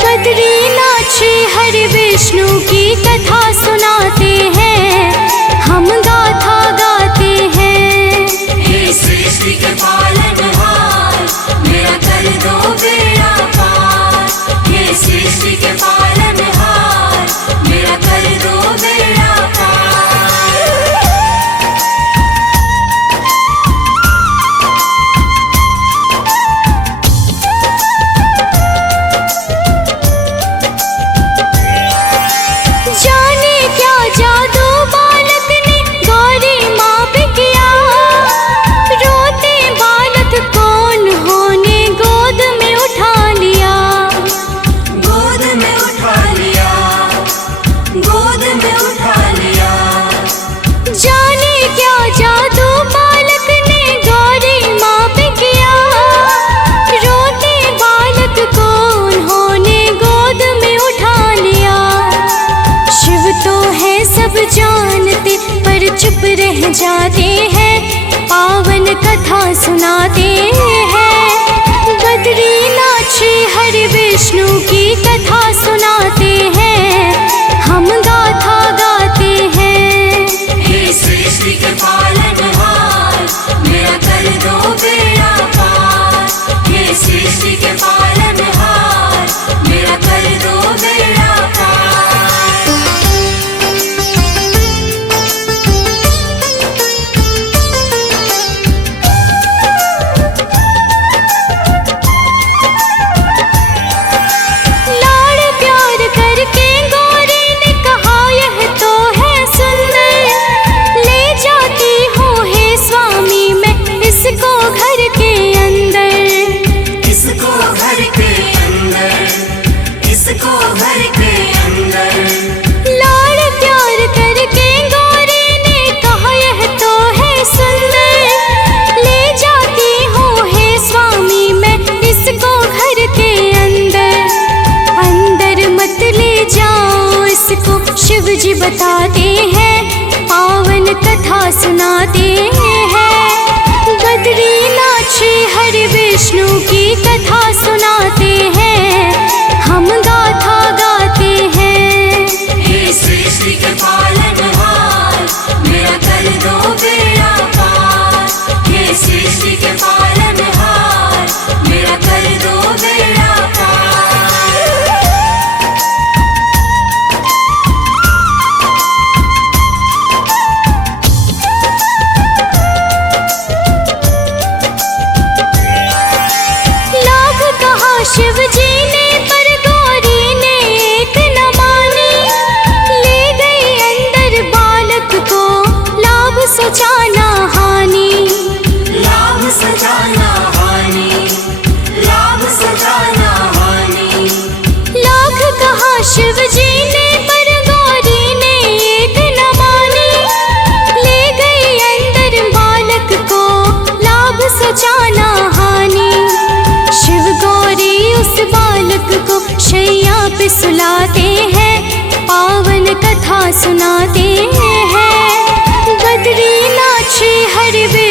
बद्रीनाथ श्री हरि विष्णु की कथा सुनाते हैं, हम गाथा गाते हैं। हे सृष्टि के पालनहार, मेरा कर दो बेड़ा पार। हे सृष्टि के पालनहार, मेरा कर दो बेड़ा पार। जाने क्या जादू बालक ने गौरी माँ पे किया? रोते बालक कौन होने गोद में उठा लिया। गोद में उठा लिया, गोद में उठा लिया। जाने क्या जादू बालक ने गौरी माँ पे किया? रोते बालक कौन होने गोद में उठा लिया। शिव तो है सब जानते पर चुप रह जाते हैं, पावन कथा सुनाते हैं। बद्रीनाथ श्री हरि विष्णु की कथा सुनाते हैं, हम गाथा गाते हैं। हे सृष्टि के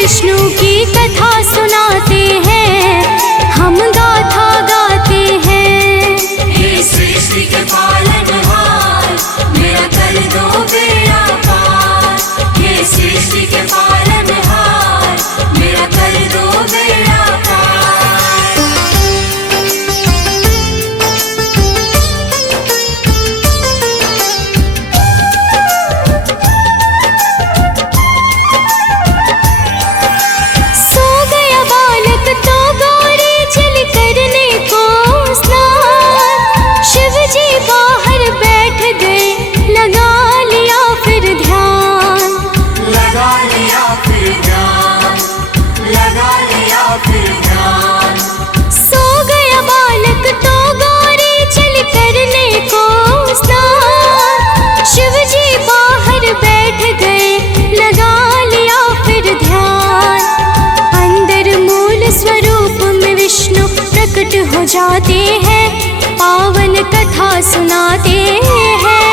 विष्णु की कथा सुनाते हैं, हम गाथा गाते हैं। हे सृष्टि के पालनहार, मेरा कर दो बेड़ा पार। हे सृष्टि के पालनहार, मेरा कर दो बेड़ा पार। सो गया बालक तो गौरी चल करने को स्नान, शिव जी बाहर बैठ गए, लगा लिया फिर ध्यान। लगा लिया फिर ध्यान, लगा लिया फिर ध्यान। सो गया बालक तो गौरी चल करने को स्नान, शिव जी बाहर बैठ गए, लगा लिया फिर ध्यान। अंदर मूल स्वरूप में विष्णु प्रकट हो जाते हैं, पावन कथा सुनाते हैं।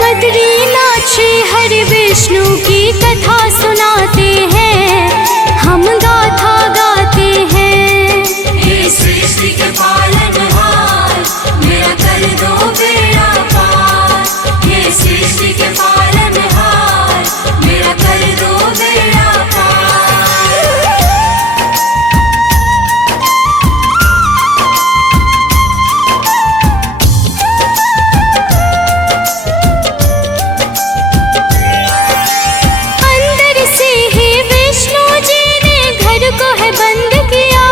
बद्रीनाथ श्री हरि विष्णु की कथा सुनाते हैं, हम गाथा गाते हैं। हे सृष्टि के पालनहार, मेरा कर दो बेड़ा पार। हे सृष्टि के पालनहार, मेरा कर दो बेड़ा पार। अंदर से ही विष्णु जी ने घर को है बंद किया,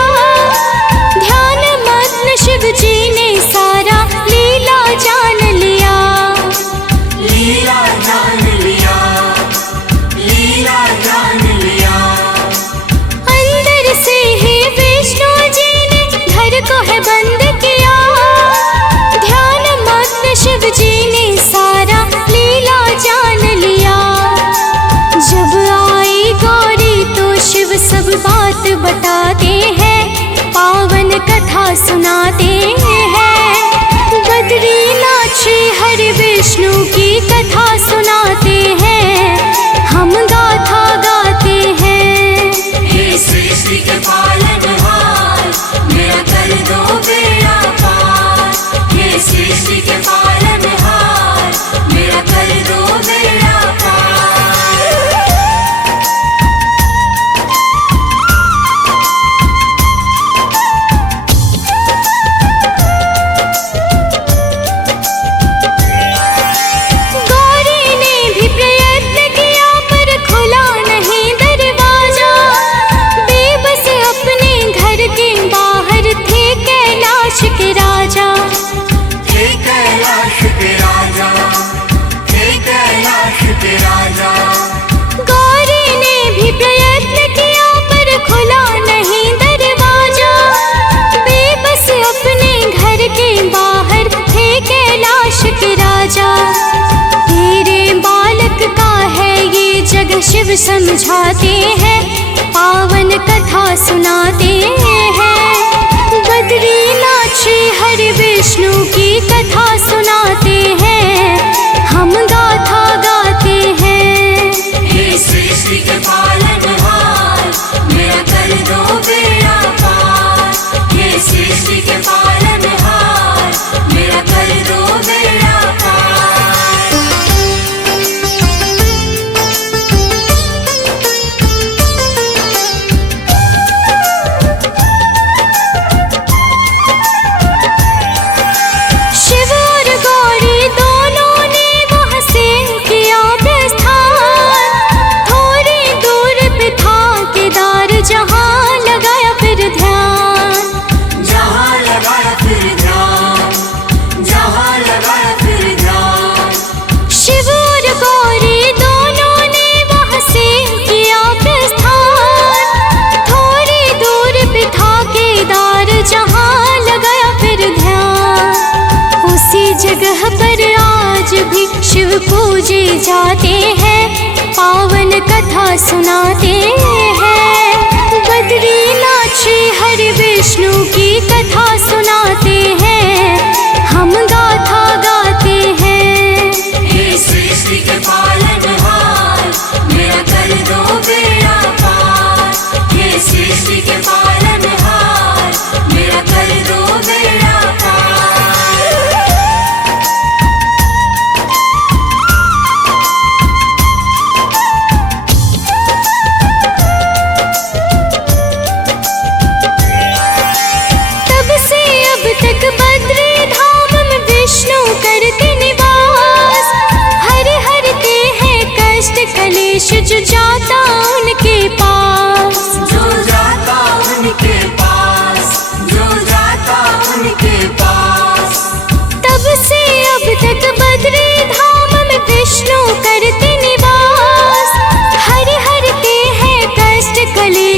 ध्यान मग्न शिव जी ने सारा लीला जान लिया। लीला जान लिया, लीला जान लिया। अंदर से ही विष्णु जी ने घर को है बंद किया, ध्यान मग्न शिव जी ने सारा लीला जान लिया। जब आई गौरी तो शिव सब बात बताते हैं, पावन कथा सुनाते हैं। बद्रीनाथ श्री हरि विष्णु की कथा सुनाते हैं, हम गाथा गाते हैं। हे सृष्टि के पालनहार, मेरा कर दो बेड़ा पार। हे सृष्टि के पालनहार, मेरा कर दो बेड़ा पार। गौरी ने भी प्रयत्न किया पर खुला नहीं दरवाजा, बेबस अपने घर के बाहर थे कैलाश के राजा। हे कैलाश के राजा, हे कैलाश के राजा। गौरी ने भी प्रयत्न किया पर खुला नहीं दरवाजा, बेबस अपने घर के बाहर थे कैलाश के राजा। तेरे बालक का है ये जग शिव समझाते हैं, पावन कथा सुनाते हैं। बद्रीनाथ श्री हरि विष्णु की कथा सुनाते हैं, हम गाथा गाते हैं। हे सृष्टि के पालनहार, मेरा कर दो बेड़ा पार। हे सृष्टि के पालनहार, मेरा कर दो बेड़ा पार।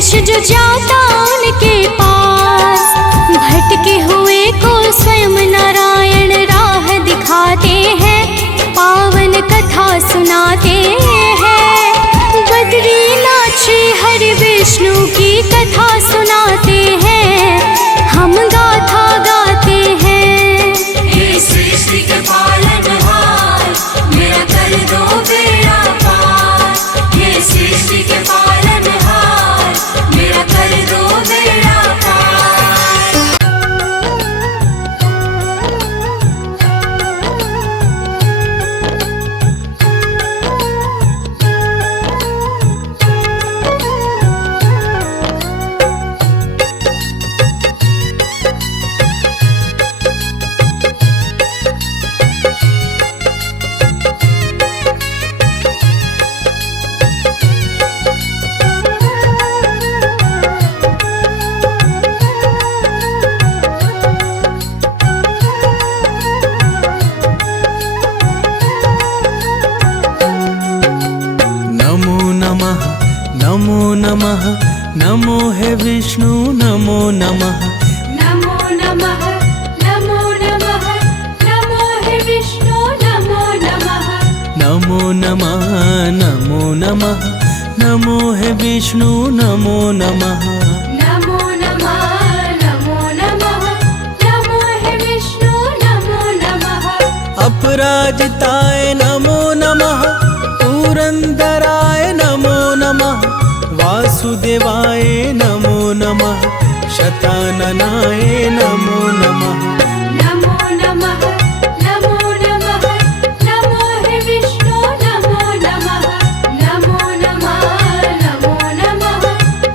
दरवेश जो जाता उनके पास, भटके हुए को स्वयं नारायण राह दिखाते हैं, पावन कथा सुनाते हैं। बद्रीनाथ श्री हरि विष्णु की कथा सुनाते हैं, हम गाथा गाते हैं। हे सृष्टि के पालनहार, मेरा कर दो बेड़ा पार। हे सृष्टि के पालनहार, मेरा कर दो बेड़ा पार। नमो नमः, नमो हे विष्णु नमो नमः। नमो नमः, नमो नमः, नमो हे विष्णु नमो नमः। नमो नमः, नमो नमः, नमो हे विष्णु नमो नमः। नमो नमः, नमो नमः, नमो हे विष्णु नमो नमः। अपराजिताय नमो नमः, पुरंदराय नमो नमः, वासुदेवाय नमो नमः, शताननाय नमो नमः। नमो नमः, नमो नमः, नमो हे विष्णु नमो नमः। नमो नमः, नमो नमः,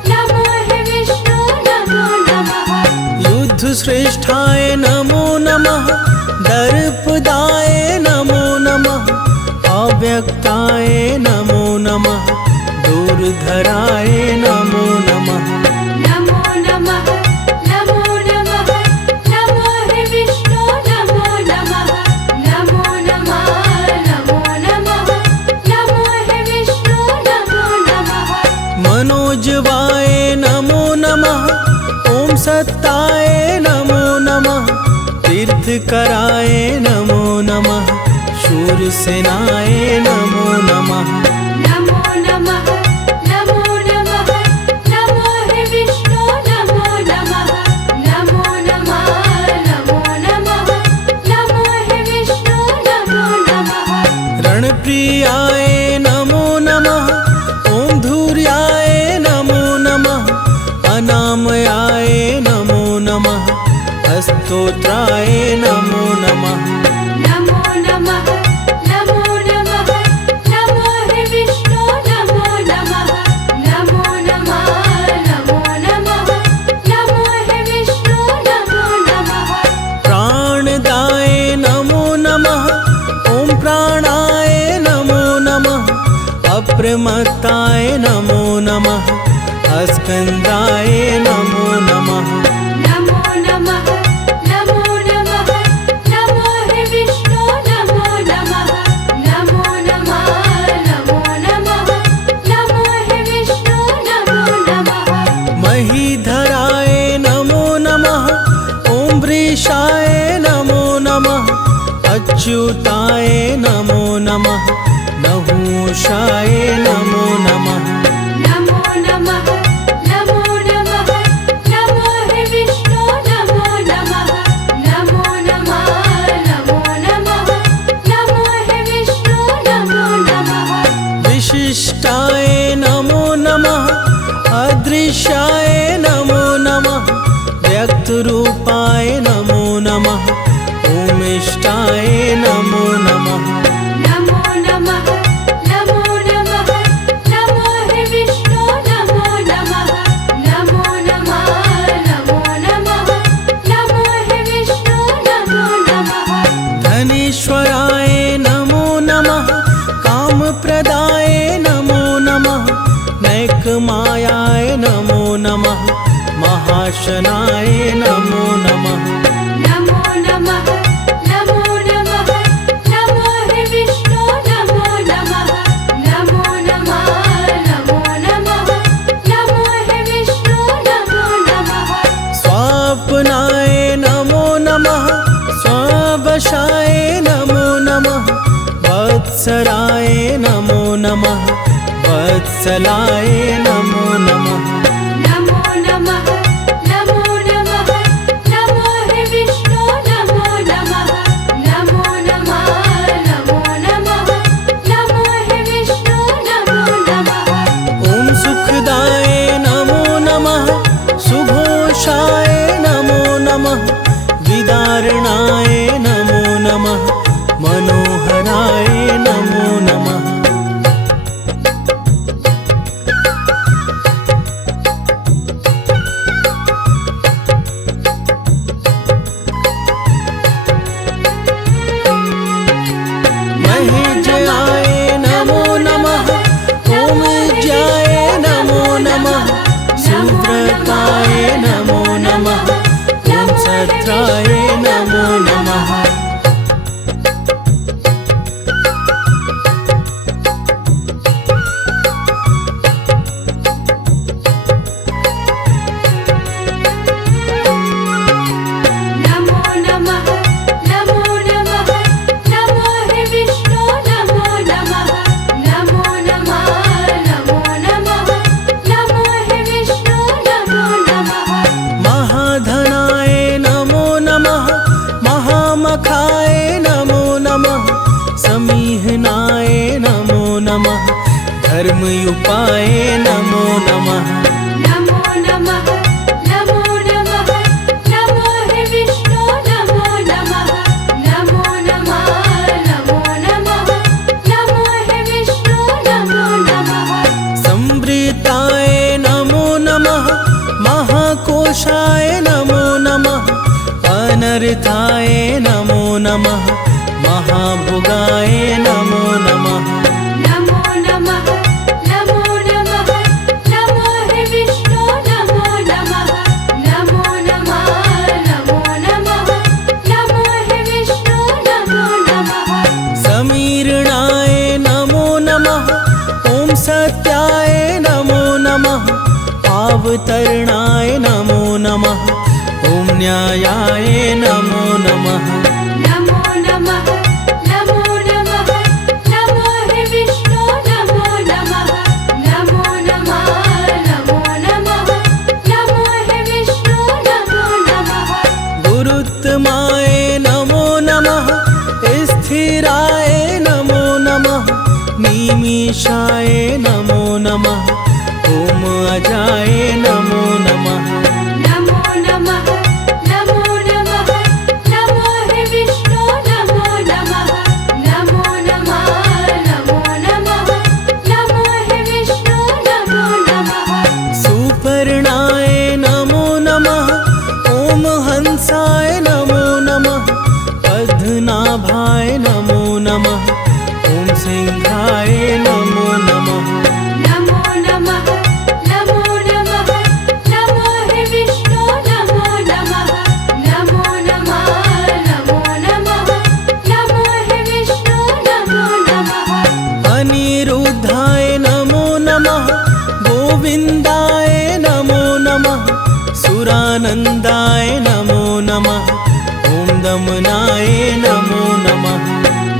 नमो हे विष्णु नमो नमः। युद्ध श्रेष्ठाय नमो नमः, दर्पदाय नमो नमः, अव्यक्ताय नमो नमः, दूरधराय नमो नमः। नमो नमः, नमो नमः, नमो हे विष्णु नमो नमः। नमो नमः, नमो नमः, नमो हे विष्णु नमो नमः। मनोजवाय नमो नमः, ओम सत्ताय नमो नमः, तीर्थकराय नमो नमः, शूरसेनाय नमो नमः। नमो नमः, नमो नमः, नमो हे विष्णु नमो नमः। नमो नमः, नमो नमः, नमो हे विष्णु नमो नमः। रणप्रियाय नमो नमः, ओम धूर्याय नमो नमः, अनामयाय नमो नमः, स्तोत्राय नमो नमः। नमो नमः, नमो नमः, नमो हे विष्णु नमो नमः। नमो नमः, नमो नमः, नमो हे विष्णु नमो नमः। प्राणदाय नमो नमः, ओम प्राणाय नमो नमः, अप्रमत्ताय नमो नमः, स्कंदाय नमो नमः। नमो नमः, नमो नमः, नमो हे विष्णु नमो नमः। नमो नमः, नमो नमः, नमो हे विष्णु नमो नमः। महीधराय नमो नमः, ओम वृषाय नमो नमः, अच्युताय नमो नमः, नहुषाय नमो नमः। नमो नमः, नमो नमः, नमो हे विष्णु नमो नमः। नमो नमः, नमो नमः, नमो हे विष्णु नमो नमः। विशिष्टाय नमो नमः, अदृश्याय नमो नमः, व्यक्तरूपाय नमो नमः, ओमिष्टाय नमो नमः। नमो नमः, नमो नमः, नमो हे विष्णु नमो नमः। नमो नमः, नमो नमः, नमो हे विष्णु नमो नमः। धनेश्वराय नमो नमः, कामप्रदाय नमो नमः, नैकमायाय नमो नमः, महाशनाय नमो नमः। नमो नमः, नमो नमः, नमो हे विष्णु नमो नमः। नमो नमः, नमो नमः, नमो हे विष्णु वत्सराय नमो नमः, वत्सलाय नमो नमः। नमो नमः नमो नमः नमो हे विष्णु नमो नमः नमो नमः नमो नमः नमो हे विष्णु नमो नमः। ॐ सुखदाय नमो नमः, सुघोषाय नमो नमः, विदारणाय नमो नमः, मनोहराय नमो नमः। महेज्याय नमो नमः, ॐ ज्याय नमो नमः, सुव्रताय नमो नमः, ॐ सत्राय नमो नमः। नमो नमः नमो नमः नमो हे विष्णु नमो नमः नमो नमः नमो नमः नमो हे विष्णु नमो नमः। महाधनाय नमो नमः, महामखाय नमो नमः, समीहनाय नमो नमः, धर्मयुपाय नमो नमः। नमो नमः नमो नमः नमो हे विष्णु नमो नमः नमो नमः नमो नमः नमो हे विष्णु नमो नमः। संवृताय नमो नमः, महाकोशाय नमो नमः, अनर्थाय नमो नमः, महाभोगाय नमो नमः। नमो नमः नमो नमः नमो हे विष्णु नमो नमः नमो नमः नमो नमः नमो हे विष्णु नमो नमः। समीरणाय नमो नमः, ॐ सत्याय नमो नमः, अवतरणाय नमो नमः, ॐ न्यायाय नमो नमः। नमो नमः नमो नमः नमो हे विष्णु नमो नमः नमो नमः नमो नमः नमो हे विष्णु नमो नमः। गुरुत्तमाय नमो नमः, स्थिराय नमो नमः, निमिषाय नमो नमः, ॐ अजाय नमो नमः। नमो नमः नमो नमः नमो हे विष्णु नमो नमः नमो नमः नमो नमः नमो हे विष्णु नमो नमः। सुपर्णाय नमो नमः, ॐ हंसाय नमो नमः, पद्मनाभाय नमो नमः, ॐ सिंहाय नमो नमः। नमो नमः नमो नमः नमो हे विष्णु नमो नमः नमो नमः नमो नमः नमो हे विष्णु नमो नमः। अनिरुद्धाय नमो नमः, गोविन्दाय नमो नमः, सुरानन्दाय नमो नमः, ॐ दमनाय नमो नमः।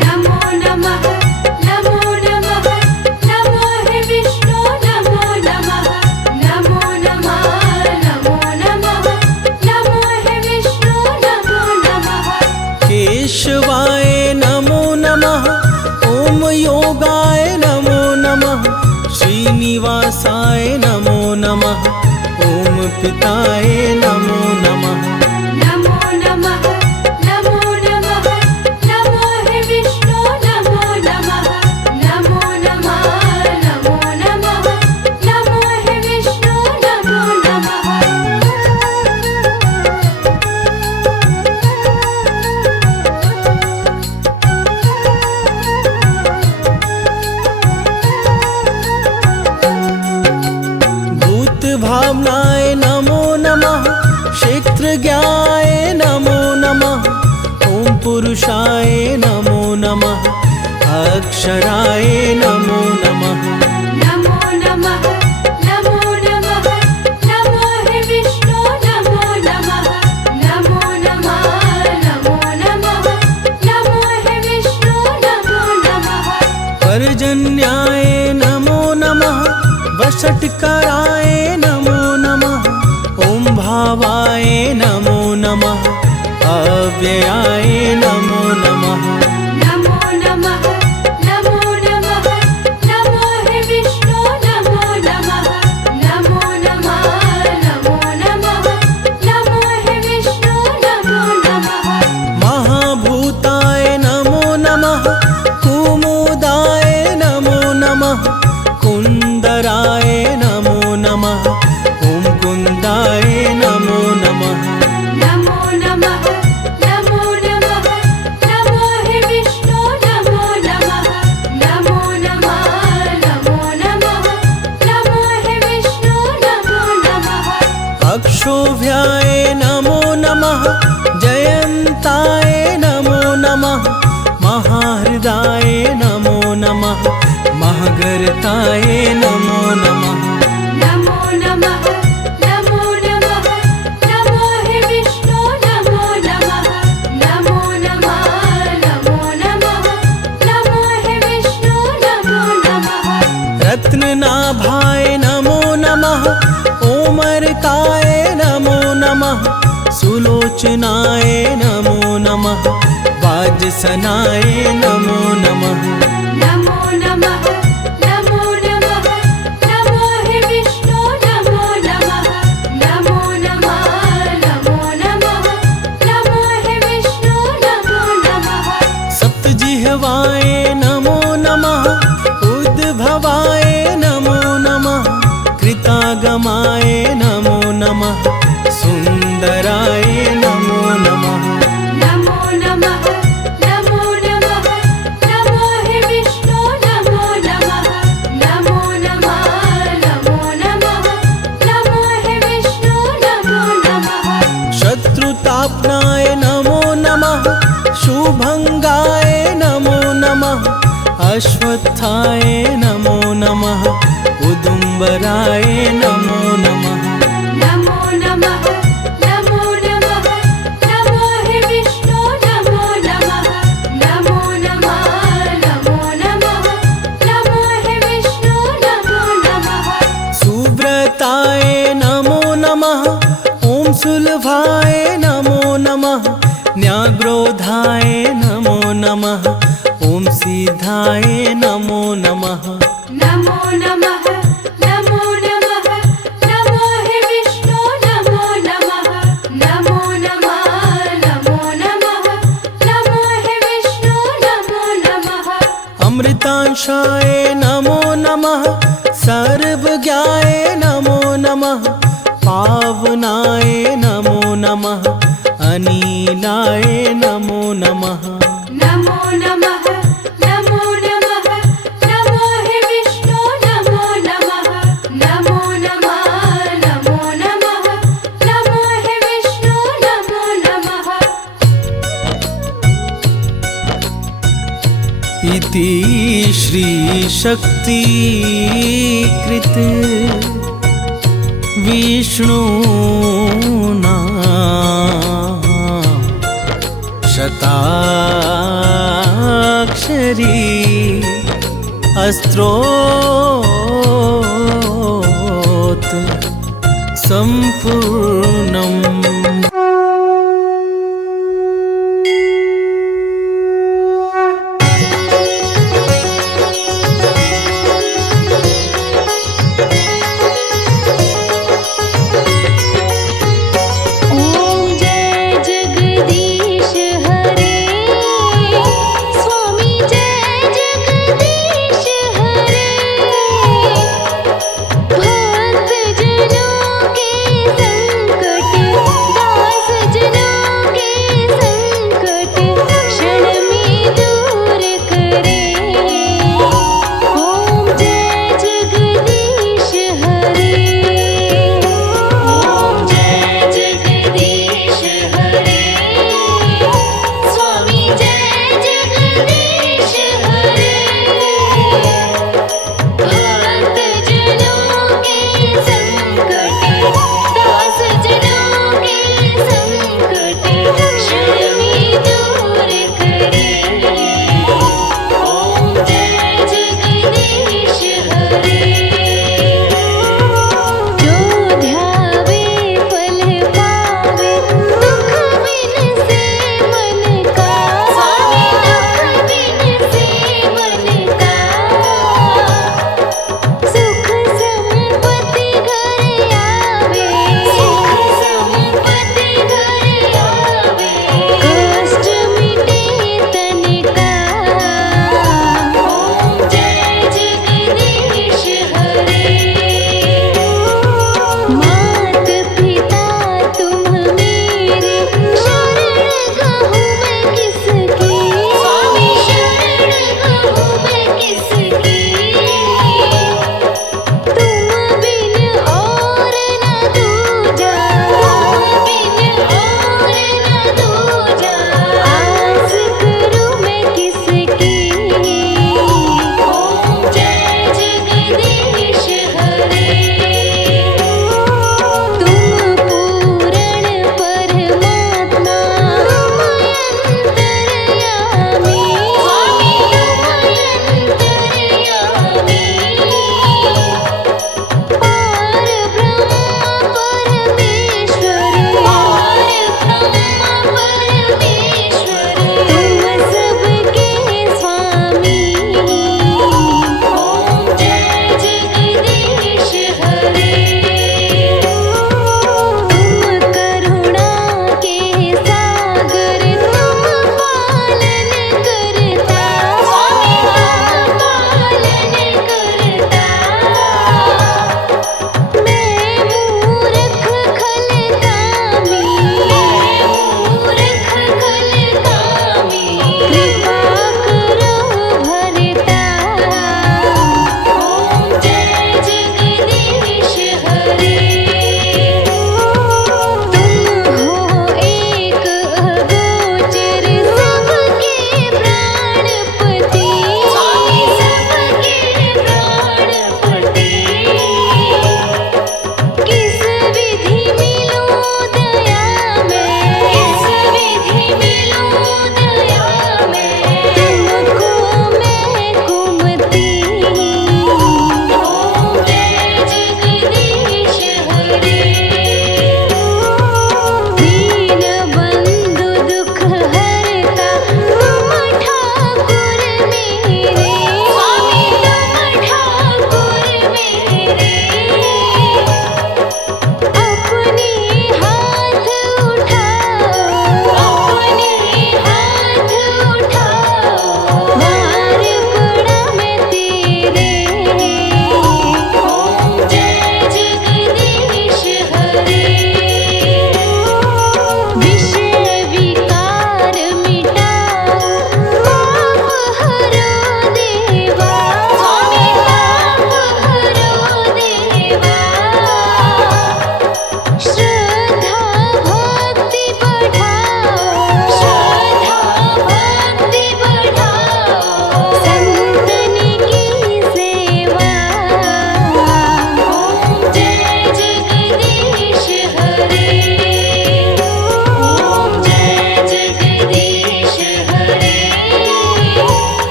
नमो नमः नमो नमः नमो हे विष्णु नमो नमः नमो नमः नमो नमः नमो हे विष्णु नमो नमः। केशवाय नमो नमः, ॐ योगाय नमो नमः, श्रीनिवासाय नमो नमः, ॐ पिताय नमो नमः। नमो नमः नमो नमः नमो हे विष्णु नमो नमः नमो नमः नमो नमः नमो हे विष्णु नमो नमः। भूतभावनाय नमो नमः, क्षेत्रज्ञाय नमो नमः, ॐ पुरुषाय नमो नमः, अक्षराय नमो नमः। नमो नमः नमो नमः नमो हे विष्णु नमो नमः नमो नमः नमो नमः नमो हे विष्णु नमो नमः। आए नमो नमः। नमो नमः नमो नमः नमो हे विष्णु नमो नमः। नमो नमः नमो नमः नमो हे विष्णु नमो नमः। महाभूताय नमो नमः। कुमुदाय नमो नमः। कुन्दराय नमो नमः। ॐ कुन्दाय नमो नमः। नमो नमः नमो नमः नमो हे विष्णु नमो नमः। नमो नमः नमो नमः नमो हे विष्णु नमो नमः। अक्षोभ्याय नमो नमः। जयन्ताय नमो नमः। महाहृदाय नमो नमः। महागर्ताय नमो नमः। नमो नमः नमो नमः नमो हे विष्णु नमो नमः। नमो नमः नमो नमः नमो हे विष्णु नमो नमः। रत्ननाभाय नमो नमः। ओमरकाय नमो नमः। सुलोचनाय नमो नमः। वाजसनाय नमो नमः। नमो नमः नमो नमः नमो हे विष्णु नमो नमः। नमो नमः नमो नमः नमो हे विष्णु नमो नमः। सप्तजिह्वाय नमो नमः। उद्भवाय नमो नमः। कृतागमाय नमो नमः। सुन्दराय नमो नमः। नमो नमः नमो नमः नमो हे विष्णु नमो नमः। नमो नमः नमो नमः नमो हे विष्णु नमो नमः। शत्रुतापनाय नमो नमः। शुभंगाय नमो नमः। अश्वत्थाय नमो नमः। उदुम्बराय नमो नमः। नमो नमः नमो नमः नमो हे विष्णु नमो नमः। नमो नमः नमो नमः नमो हे विष्णु नमो नमः। सुव्रताय नमो नमः। ॐ सुलभाय नमो नमः। न्याग्रोधाय नमो नमः। ॐ सिद्धाय नमो नमः। नमो नमः नमो नमः नमो हे विष्णु नमो नमः। नमो नमः नमो नमः नमो हे विष्णु नमो नमः। अमृतांशाय नमो नमः। सर्वज्ञाय नमो नमः। पावनाय नमो नमः। अनिलाय नमो नमः। नमो नमः नमो नमः नमो हे विष्णु नमो नमः। नमो नमः नमो नमः नमो हे विष्णु नमो नमः। इति श्रीशक्तिकृत विष्णुना शताक्षरी स्तोत्र सम्पूर्णम्।